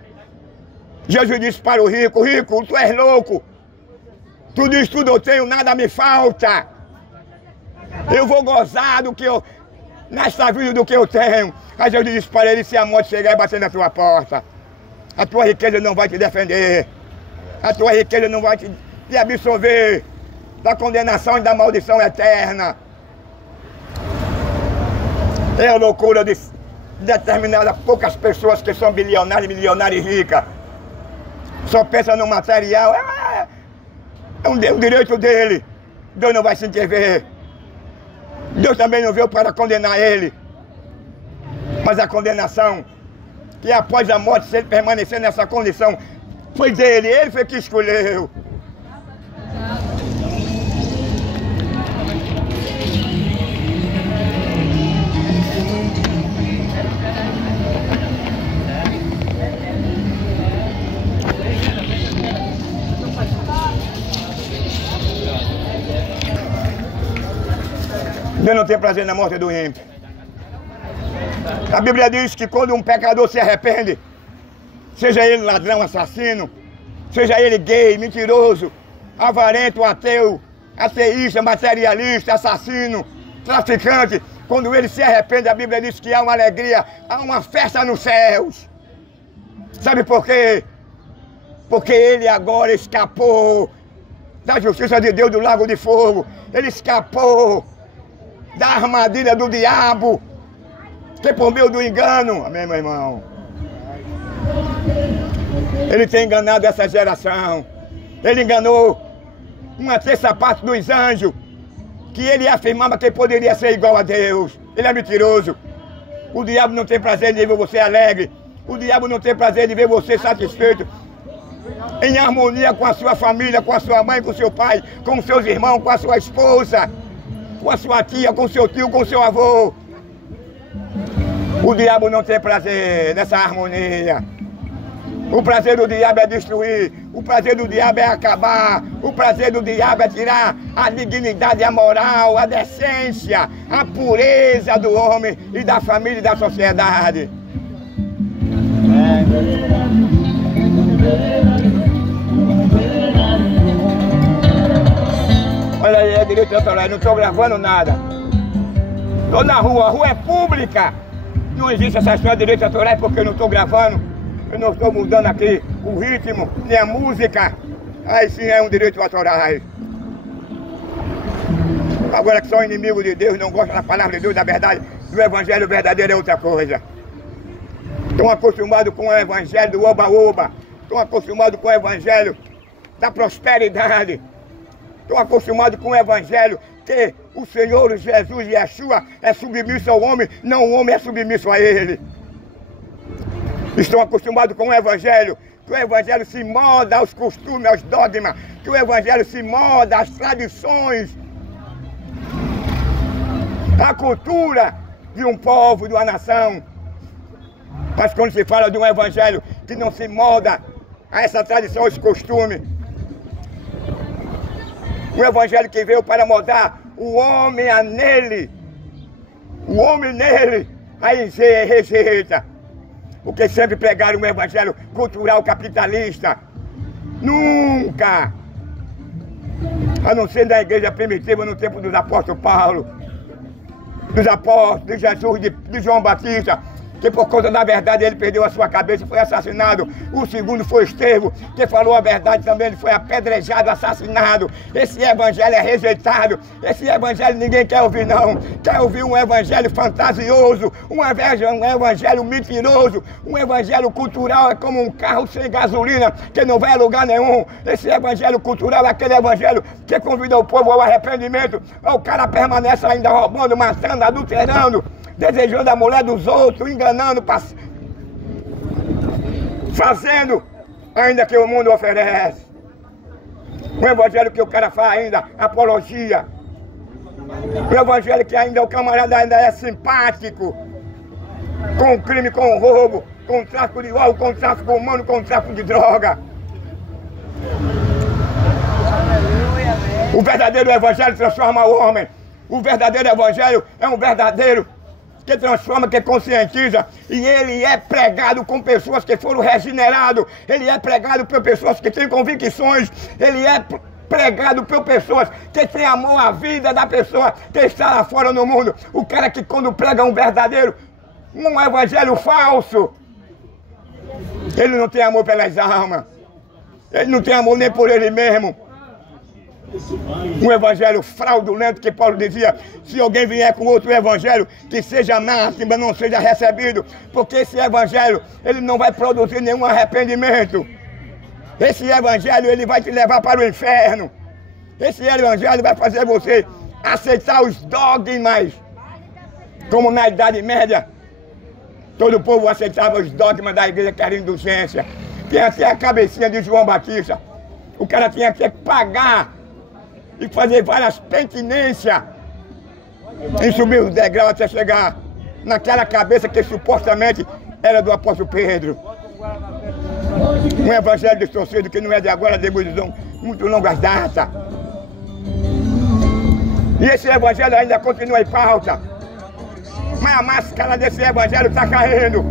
Jesus disse para o rico: rico, tu és louco. Tudo isso tudo eu tenho, nada me falta. Eu vou gozar do que eu, nesta vida do que eu tenho. Aí Jesus disse para ele: se a morte chegar e bater na tua porta, a tua riqueza não vai te defender. A tua riqueza não vai te absolver da condenação e da maldição eterna. É a loucura de determinadas poucas pessoas que são bilionárias, milionárias e ricas. Só pensa no material. É um direito dele. Deus não vai se intervir. Deus também não veio para condenar ele. Mas a condenação, que após a morte, se ele permanecer nessa condição, foi dele, ele foi que escolheu. Deus não tem prazer na morte do ímpio. A Bíblia diz que quando um pecador se arrepende, seja ele ladrão, assassino, seja ele gay, mentiroso, avarento, ateu, ateísta, materialista, assassino, traficante, quando ele se arrepende, a Bíblia diz que há uma alegria, há uma festa nos céus. Sabe por quê? Porque ele agora escapou da justiça de Deus do lago de fogo. Ele escapou da armadilha do diabo, que por meio do engano, amém, meu irmão? Ele tem enganado essa geração. Ele enganou uma terça parte dos anjos, que ele afirmava que poderia ser igual a Deus. Ele é mentiroso. O diabo não tem prazer de ver você alegre. O diabo não tem prazer de ver você satisfeito, em harmonia com a sua família, com a sua mãe, com o seu pai, com os seus irmãos, com a sua esposa, com a sua tia, com o seu tio, com o seu avô. O diabo não tem prazer nessa harmonia. O prazer do diabo é destruir. O prazer do diabo é acabar. O prazer do diabo é tirar a dignidade, a moral, a decência, a pureza do homem e da família e da sociedade. Olha aí, é direito autoral, não estou gravando nada. Estou na rua, a rua é pública. Não existe essa história de direito autoral porque eu não estou gravando. Eu não estou mudando aqui o ritmo, nem a música. Aí sim é um direito autoral. Agora que são inimigos de Deus, não gostam da palavra de Deus, da verdade, do evangelho verdadeiro é outra coisa. Estão acostumados com o evangelho do oba-oba. Estão acostumados com o evangelho da prosperidade. Estão acostumados com o evangelho que o Senhor Jesus Yeshua é submisso ao homem, não o homem é submisso a ele. Estão acostumados com o evangelho, que o evangelho se molda aos costumes, aos dogmas, que o evangelho se molda às tradições, à cultura de um povo, de uma nação. Mas quando se fala de um evangelho que não se molda a essa tradição, aos costumes, um evangelho que veio para moldar o homem a nele, o homem nele, aí rejeita. Porque sempre pregaram um evangelho cultural capitalista. Nunca! A não ser da igreja primitiva no tempo dos apóstolos Paulo, dos apóstolos, de Jesus, de João Batista, que por conta da verdade ele perdeu a sua cabeça e foi assassinado. O segundo foi Estevão, que falou a verdade também, ele foi apedrejado, assassinado. Esse evangelho é rejeitado, esse evangelho ninguém quer ouvir não. Quer ouvir um evangelho fantasioso, um evangelho mentiroso, um evangelho cultural, é como um carro sem gasolina, que não vai a lugar nenhum. Esse evangelho cultural é aquele evangelho que convida o povo ao arrependimento. O cara permanece ainda roubando, matando, adulterando, desejando a mulher dos outros, enganando, fazendo ainda que o mundo oferece. Um evangelho que o cara faz ainda apologia. Um evangelho que ainda o camarada ainda é simpático com o crime, com o roubo, com o tráfico de óleo, com o tráfico humano, com o tráfico de droga. O verdadeiro evangelho transforma o homem. O verdadeiro evangelho é um verdadeiro que transforma, que conscientiza. E ele é pregado com pessoas que foram regeneradas. Ele é pregado por pessoas que têm convicções. Ele é pregado por pessoas que têm amor à vida da pessoa que está lá fora no mundo. O cara que quando prega um verdadeiro, um evangelho falso, ele não tem amor pelas almas. Ele não tem amor nem por ele mesmo. Um evangelho fraudulento que Paulo dizia, se alguém vier com outro evangelho, que seja anátema, não seja recebido, porque esse evangelho, ele não vai produzir nenhum arrependimento. Esse evangelho, ele vai te levar para o inferno. Esse evangelho vai fazer você aceitar os dogmas, como na Idade Média, todo o povo aceitava os dogmas da igreja que era indulgência. Tinha até a cabecinha de João Batista. O cara tinha que pagar e fazer várias penitências e subir os degraus até chegar naquela cabeça que supostamente era do apóstolo Pedro. Um evangelho distorcido que não é de agora, de muito longas datas. E esse evangelho ainda continua em pauta. Mas a máscara desse evangelho está caindo.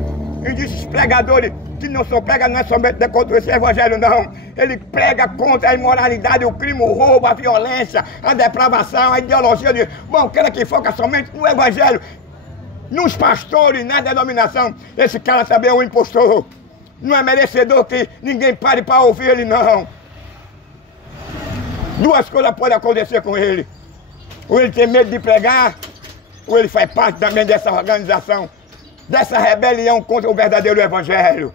E esses pregadores que não só prega não é somente contra esse evangelho não. Ele prega contra a imoralidade, o crime, o roubo, a violência, a depravação, a ideologia de... Bom, aquela que foca somente no evangelho, nos pastores, na denominação. Esse cara também é um impostor. Não é merecedor que ninguém pare para ouvir ele não. Duas coisas podem acontecer com ele. Ou ele tem medo de pregar, ou ele faz parte também dessa organização, dessa rebelião contra o verdadeiro evangelho.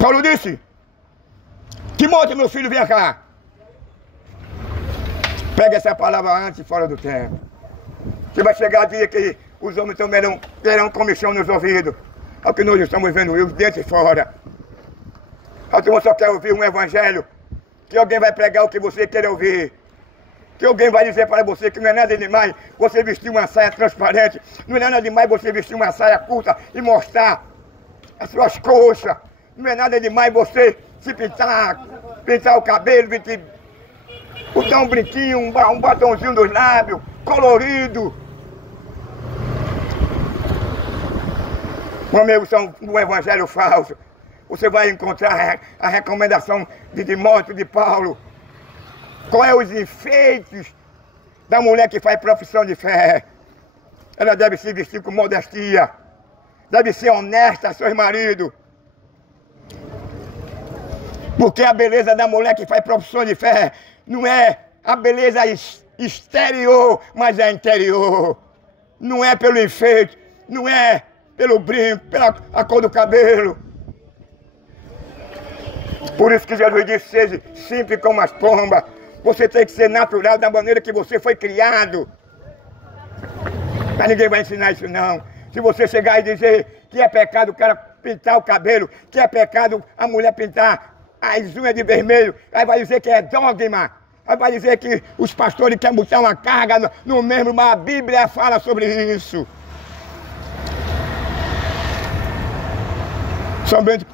Paulo disse, Timóteo, meu filho, vem cá. Pega essa palavra antes e fora do tempo. Que vai chegar dia que os homens também terão comichão nos ouvidos. É o que nós estamos vendo, os dentes fora. A turma só quer ouvir um evangelho, que alguém vai pregar o que você quer ouvir. Que alguém vai dizer para você que não é nada demais você vestir uma saia transparente. Não é nada demais você vestir uma saia curta e mostrar as suas coxas. Não é nada demais você se pintar o cabelo, botar um brinquinho, um batomzinho dos lábios, colorido. Meu amigo, são um evangelho falso. Você vai encontrar a recomendação de Timóteo, de Paulo. Qual é os enfeites da mulher que faz profissão de fé? Ela deve se vestir com modestia. Deve ser honesta a seus maridos. Porque a beleza da mulher que faz profissão de fé não é a beleza exterior, mas é interior. Não é pelo enfeite, não é pelo brinco, pela cor do cabelo. Por isso que Jesus disse, seja simples como as pombas. Você tem que ser natural da maneira que você foi criado. Mas ninguém vai ensinar isso não. Se você chegar e dizer que é pecado o cara pintar o cabelo, que é pecado a mulher pintar as unhas de vermelho, aí vai dizer que é dogma. Aí vai dizer que os pastores querem botar uma carga no mesmo, mas a Bíblia fala sobre isso. Somente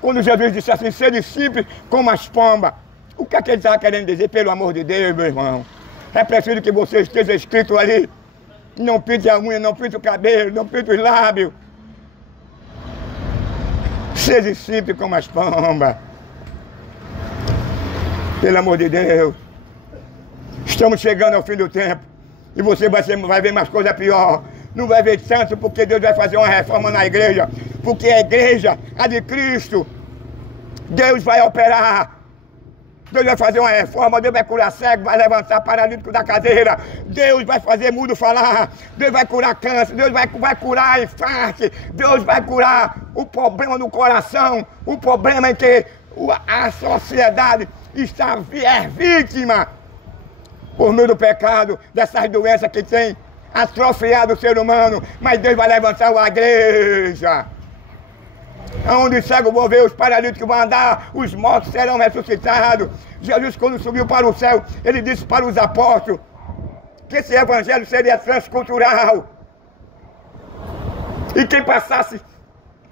quando Jesus disse assim, sede simples como as pombas. O que é que ele estava querendo dizer? Pelo amor de Deus, meu irmão. É preciso que você esteja escrito ali. Não pinte a unha, não pinte o cabelo, não pinte os lábios. Seja simples como as pombas. Pelo amor de Deus. Estamos chegando ao fim do tempo. E você vai ver mais coisa pior. Não vai ver tanto porque Deus vai fazer uma reforma na igreja. Porque a igreja, a de Cristo, Deus vai operar. Deus vai fazer uma reforma, Deus vai curar cego, vai levantar paralítico da cadeira. Deus vai fazer mudo falar. Deus vai curar câncer, Deus vai curar infarto. Deus vai curar o problema do coração. O problema em que a sociedade está vítima por meio do pecado, dessas doenças que tem atrofiado o ser humano. Mas Deus vai levantar uma igreja onde os cegos vão ver, os paralíticos vão andar, os mortos serão ressuscitados. Jesus, quando subiu para o céu, ele disse para os apóstolos que esse evangelho seria transcultural. E quem passasse a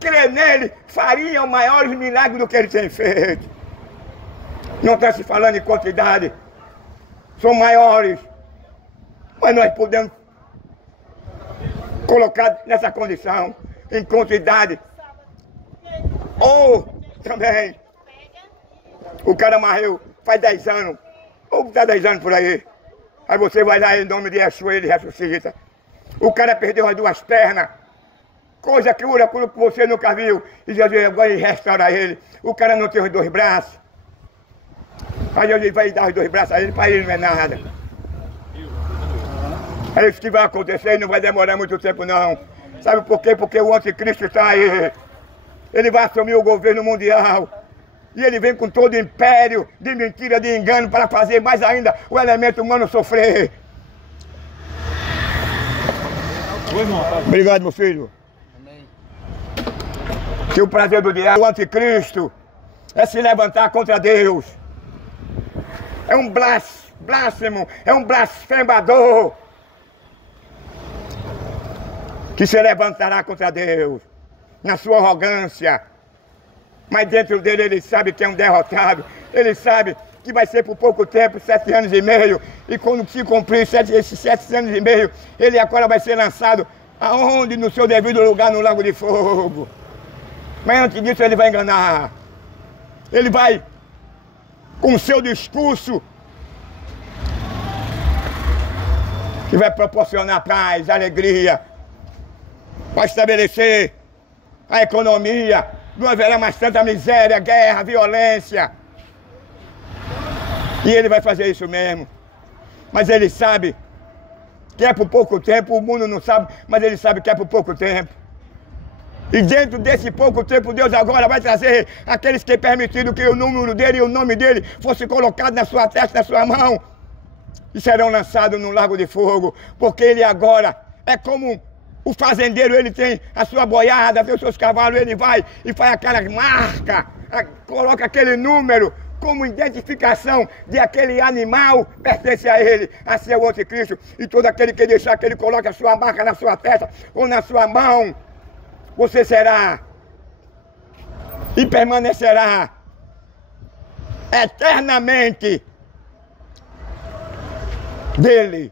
crer nele faria maiores milagres do que ele tem feito. Não está se falando em quantidade, são maiores, mas nós podemos colocar nessa condição, em quantidade. Ou também, o cara morreu faz 10 anos, ou está 10 anos por aí. Aí você vai lá em nome de Yeshua, ele ressuscita. O cara perdeu as 2 pernas, coisa que você nunca viu, e Jesus vai restaurar ele. O cara não tem os 2 braços. Aí Jesus vai dar os 2 braços a ele, para ele não é nada. É isso que vai acontecer e não vai demorar muito tempo não. Sabe por quê? Porque o anticristo está aí. Ele vai assumir o governo mundial. E ele vem com todo o império de mentira, de engano, para fazer mais ainda o elemento humano sofrer. Obrigado, meu filho. Amém. Que o prazer do diabo, o anticristo, é se levantar contra Deus. É um blasfemo, é um blasfemador que se levantará contra Deus na sua arrogância. Mas dentro dele ele sabe que é um derrotado. Ele sabe que vai ser por pouco tempo, 7 anos e meio. E quando se cumprir esses 7 anos e meio, ele agora vai ser lançado aonde? No seu devido lugar, no lago de fogo. Mas antes disso ele vai enganar. Ele vai, com o seu discurso, que vai proporcionar paz, alegria, vai estabelecer a economia, não haverá mais tanta miséria, guerra, violência. E ele vai fazer isso mesmo. Mas ele sabe que é por pouco tempo, o mundo não sabe, mas ele sabe que é por pouco tempo. E dentro desse pouco tempo, Deus agora vai trazer aqueles que permitiram que o número dele e o nome dele fosse colocado na sua testa, na sua mão, e serão lançados no lago de fogo, porque ele agora é como o fazendeiro, ele tem a sua boiada, tem os seus cavalos, ele vai e faz aquela marca, coloca aquele número como identificação de aquele animal, pertence a ele, a ser o anticristo. E todo aquele que deixar que ele coloque a sua marca na sua testa ou na sua mão, você será e permanecerá eternamente dele.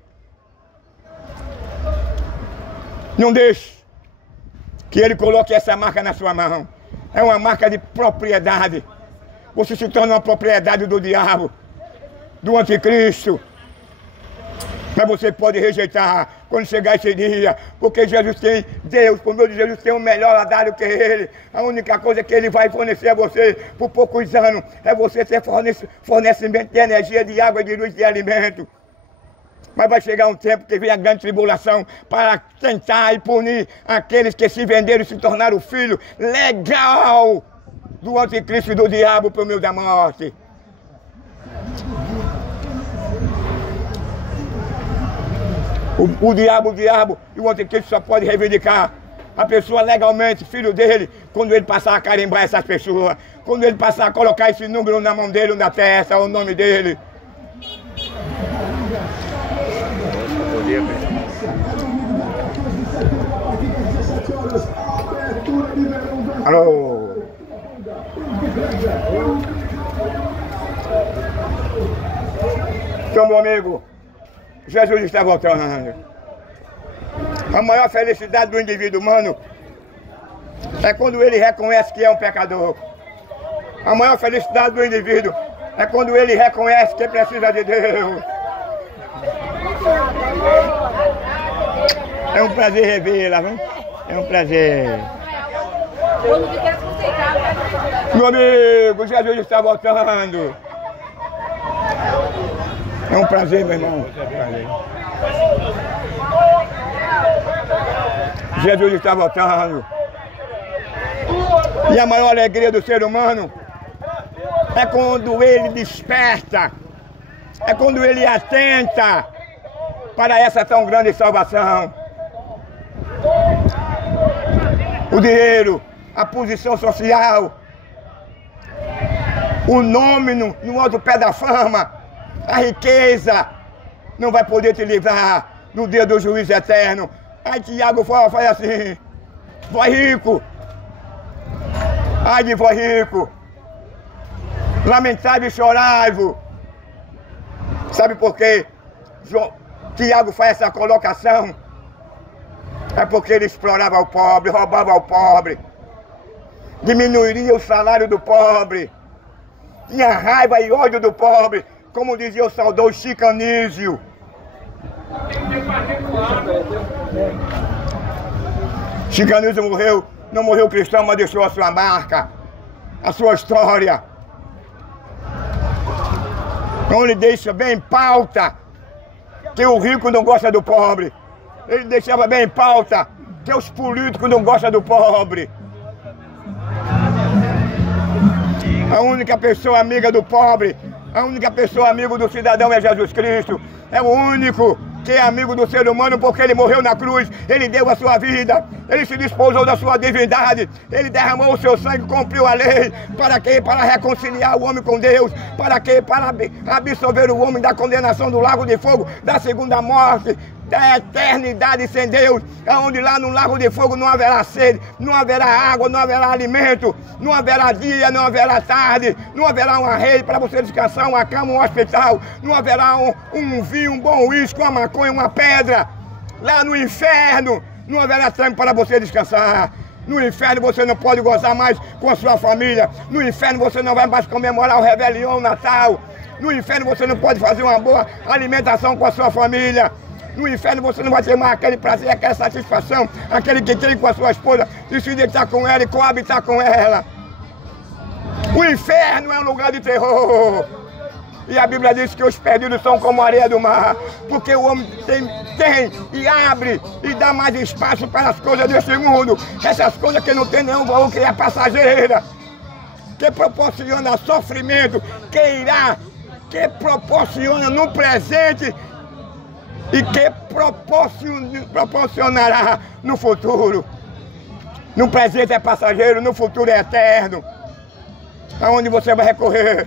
Não deixe que ele coloque essa marca na sua mão. É uma marca de propriedade. Você se torna uma propriedade do diabo, do anticristo. Mas você pode rejeitar quando chegar esse dia, porque Jesus tem, Deus, por meio de Jesus, tem um melhor a dar do que ele. A única coisa que ele vai fornecer a você por poucos anos é você ter fornecimento de energia, de água, de luz, de alimento. Mas vai chegar um tempo que vem a grande tribulação para tentar e punir aqueles que se venderam e se tornaram filho legal do anticristo e do diabo por meio da morte. O diabo e o anticristo só pode reivindicar a pessoa legalmente, filho dele, quando ele passar a carimbar essas pessoas, quando ele passar a colocar esse número na mão dele, ou na testa, ou o nome dele. Alô? Então, meu amigo, Jesus está voltando. A maior felicidade do indivíduo humano é quando ele reconhece que é um pecador. A maior felicidade do indivíduo É quando ele reconhece que precisa de Deus. É um prazer revê-la, viu? É um prazer. Meu amigo, Jesus está voltando. É um prazer, meu irmão. Jesus está voltando. E a maior alegria do ser humano é quando ele desperta, é quando ele atenta para essa tão grande salvação. O dinheiro, a posição social, o nome no outro pé da fama, a riqueza não vai poder te livrar no dia do juízo eterno. Aí Tiago faz assim: vós rico, ai de vós rico, lamentai-vos e chorai-vos. Sabe por quê? Tiago faz essa colocação? É porque ele explorava o pobre, roubava o pobre, diminuiria o salário do pobre, tinha raiva e ódio do pobre, como dizia o saudoso Chico Anísio. Chico Anísio morreu, não morreu cristão, mas deixou a sua marca, a sua história. Então ele deixa bem em pauta que o rico não gosta do pobre. Ele deixava bem em pauta que os políticos não gostam do pobre. A única pessoa amiga do pobre, a única pessoa amigo do cidadão é Jesus Cristo. É o único que é amigo do ser humano, porque ele morreu na cruz, ele deu a sua vida, ele se desposou da sua divindade, ele derramou o seu sangue, cumpriu a lei. Para quê? Para reconciliar o homem com Deus. Para quê? Para absolver o homem da condenação do lago de fogo, da segunda morte, da eternidade sem Deus, onde lá no lago de fogo não haverá sede, não haverá água, não haverá alimento, não haverá dia, não haverá tarde, não haverá uma rede para você descansar, uma cama, um hospital, não haverá um vinho, um bom uísque, uma maconha, uma pedra. Lá no inferno não haverá tempo para você descansar. No inferno você não pode gozar mais com a sua família. No inferno você não vai mais comemorar o Réveillon, o Natal. No inferno você não pode fazer uma boa alimentação com a sua família. No inferno você não vai ter mais aquele prazer, aquela satisfação, aquele que tem com a sua esposa, de se deitar com ela e coabitar com ela. O inferno é um lugar de terror. E a Bíblia diz que os perdidos são como a areia do mar, porque o homem tem e abre e dá mais espaço para as coisas desse mundo. Essas coisas que não tem nenhum valor, que é passageira, que proporciona sofrimento, que proporciona no presente e que proporcionará no futuro. No presente é passageiro, no futuro é eterno. Aonde você vai recorrer?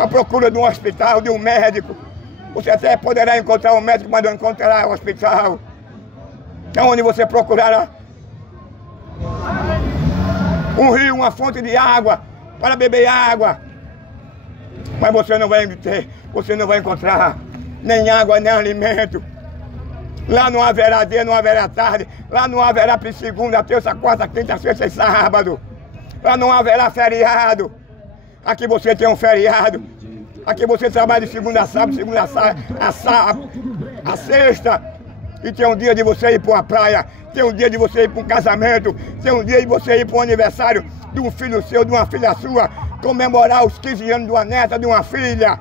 À procura de um hospital, de um médico. Você até poderá encontrar um médico, mas não encontrará um hospital. Aonde você procurará um rio, uma fonte de água, para beber água. Mas você não vai ter, você não vai encontrar nem água, nem alimento. Lá não haverá dia, não haverá tarde. Lá não haverá segunda, terça, quarta, quinta, sexta e sábado. Lá não haverá feriado. Aqui você tem um feriado. Aqui você trabalha de segunda a sábado, a sexta. E tem um dia de você ir para uma praia. Tem um dia de você ir para um casamento. Tem um dia de você ir para um aniversário de um filho seu, de uma filha sua. Comemorar os 15 anos de uma neta, de uma filha.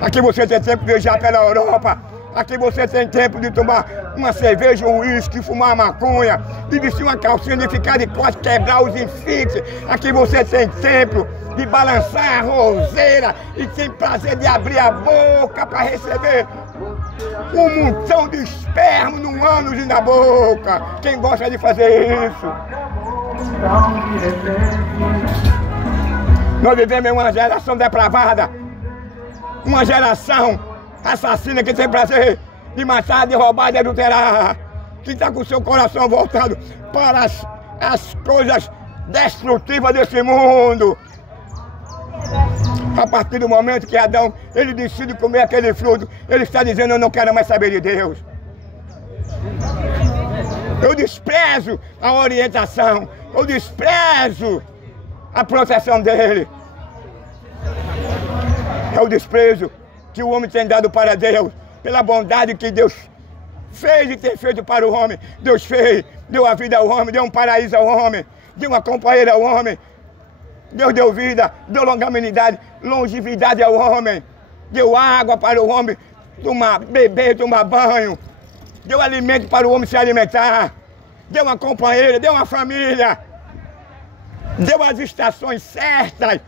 Aqui você tem tempo de viajar pela Europa. Aqui você tem tempo de tomar uma cerveja, um uísque, fumar maconha, de vestir uma calcinha, de ficar de costas, quebrar os infixes. Aqui você tem tempo de balançar a roseira e tem prazer de abrir a boca para receber um montão de esperma no ânus e na boca. Quem gosta de fazer isso? Nós vivemos em uma geração depravada, uma geração assassina que tem prazer de matar, de roubar, de adulterar, que está com o seu coração voltado para as coisas destrutivas desse mundo. A partir do momento que Adão, ele decide comer aquele fruto, ele está dizendo: eu não quero mais saber de Deus. Eu desprezo a orientação, eu desprezo a proteção dele. É o desprezo que o homem tem dado para Deus, pela bondade que Deus fez e tem feito para o homem. Deus fez, deu a vida ao homem, deu um paraíso ao homem, deu uma companheira ao homem. Deus deu vida, deu longevidade ao homem, deu água para o homem beber, tomar banho, deu alimento para o homem se alimentar, deu uma companheira, deu uma família, deu as estações certas,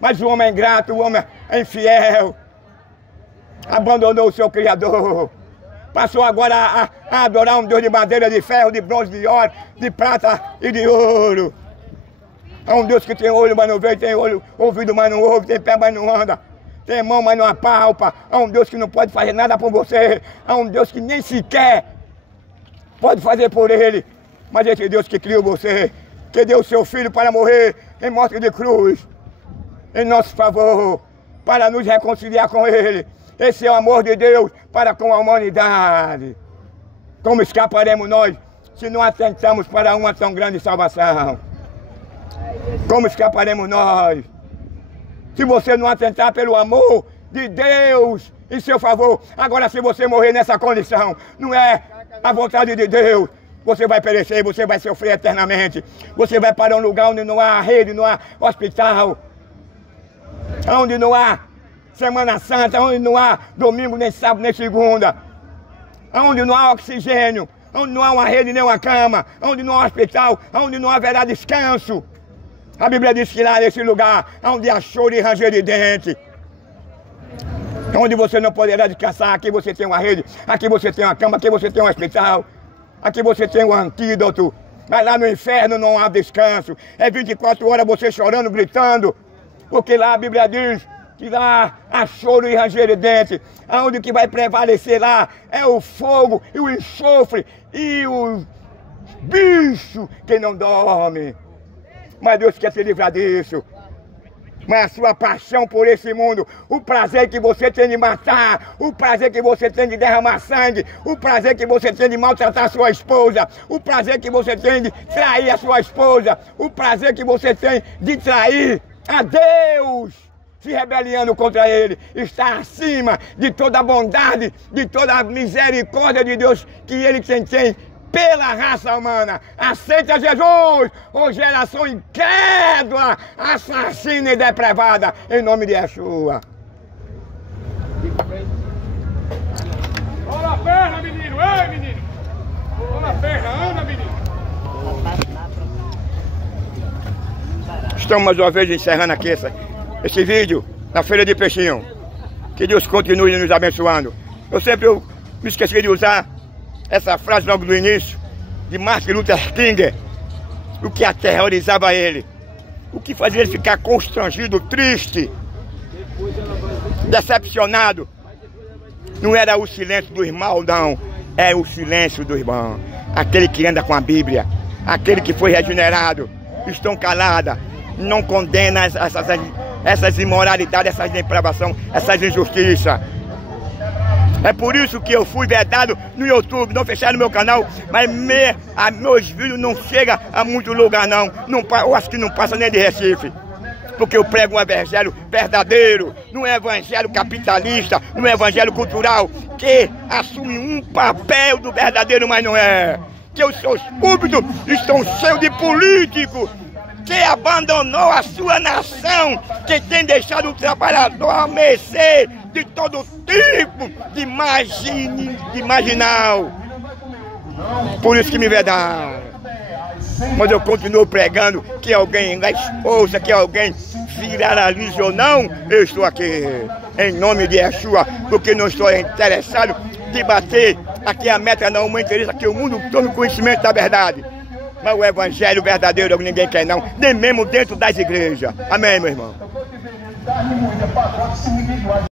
mas o homem é ingrato, o homem é infiel, abandonou o seu Criador, passou agora a adorar um Deus de madeira, de ferro, de bronze, de ouro, de prata e de ouro. É um Deus que tem olho, mas não vê, tem olho, ouvido, mas não ouve, tem pé, mas não anda, tem mão, mas não apalpa. É um Deus que não pode fazer nada por você. É um Deus que nem sequer pode fazer por ele. Mas esse Deus que criou você, que deu o seu filho para morrer em morte de cruz, em nosso favor, para nos reconciliar com ele. Esse é o amor de Deus para com a humanidade. Como escaparemos nós se não atentamos para uma tão grande salvação? Como escaparemos nós se você não atentar pelo amor de Deus em seu favor? Agora, se você morrer nessa condição, não é a vontade de Deus, você vai perecer, você vai sofrer eternamente. Você vai para um lugar onde não há rede, não há hospital, onde não há Semana Santa, onde não há domingo, nem sábado, nem segunda, onde não há oxigênio, onde não há uma rede, nem uma cama, onde não há hospital, onde não haverá descanso. A Bíblia diz que lá nesse lugar, onde há choro e ranger de dente, onde você não poderá descansar, aqui você tem uma rede, aqui você tem uma cama, aqui você tem um hospital, aqui você tem um antídoto, mas lá no inferno não há descanso, é 24 horas você chorando, gritando, porque lá a Bíblia diz que lá há choro e ranger de dente, onde que vai prevalecer lá é o fogo e o enxofre e o bicho que não dorme. Mas Deus quer se livrar disso. Mas a sua paixão por esse mundo, o prazer que você tem de matar, o prazer que você tem de derramar sangue, o prazer que você tem de maltratar a sua esposa, o prazer que você tem de trair a sua esposa, o prazer que você tem de trair a Deus, se rebeliando contra Ele, está acima de toda a bondade, de toda a misericórdia de Deus que Ele tem pela raça humana. Aceita Jesus, ou geração incrédula, assassina e depravada, em nome de Yeshua. Olha a perna, menino! Ei, menino! Olha a perna, anda, menino! Estamos mais uma vez encerrando aqui esse vídeo na Feira de Peixinho. Que Deus continue nos abençoando. Eu sempre me esqueci de usar essa frase logo no início, de Martin Luther King, o que aterrorizava ele, o que fazia ele ficar constrangido, triste, decepcionado, não era o silêncio do irmão, não, é o silêncio do irmão, aquele que anda com a Bíblia, aquele que foi regenerado, estão caladas, não condena essas imoralidades, essas depravações, essas injustiças. É por isso que eu fui vedado no YouTube, não fecharam meu canal, mas meus vídeos não chegam a muito lugar não, eu acho que não passa nem de Recife. Porque eu prego um evangelho verdadeiro, não é evangelho capitalista, não é evangelho cultural, que assume um papel do verdadeiro, mas não é. Que os seus púlpitos estão cheios de políticos, que abandonou a sua nação, que tem deixado o trabalhador à mercê de todo tipo de marginal. Por isso que me vedaram. Mas eu continuo pregando que alguém ouça, que alguém viralize ou não, eu estou aqui em nome de Yeshua, porque não estou interessado de bater aqui a meta, não me interessa que o mundo tome conhecimento da verdade. Mas o evangelho verdadeiro ninguém quer não, nem mesmo dentro das igrejas. Amém, meu irmão?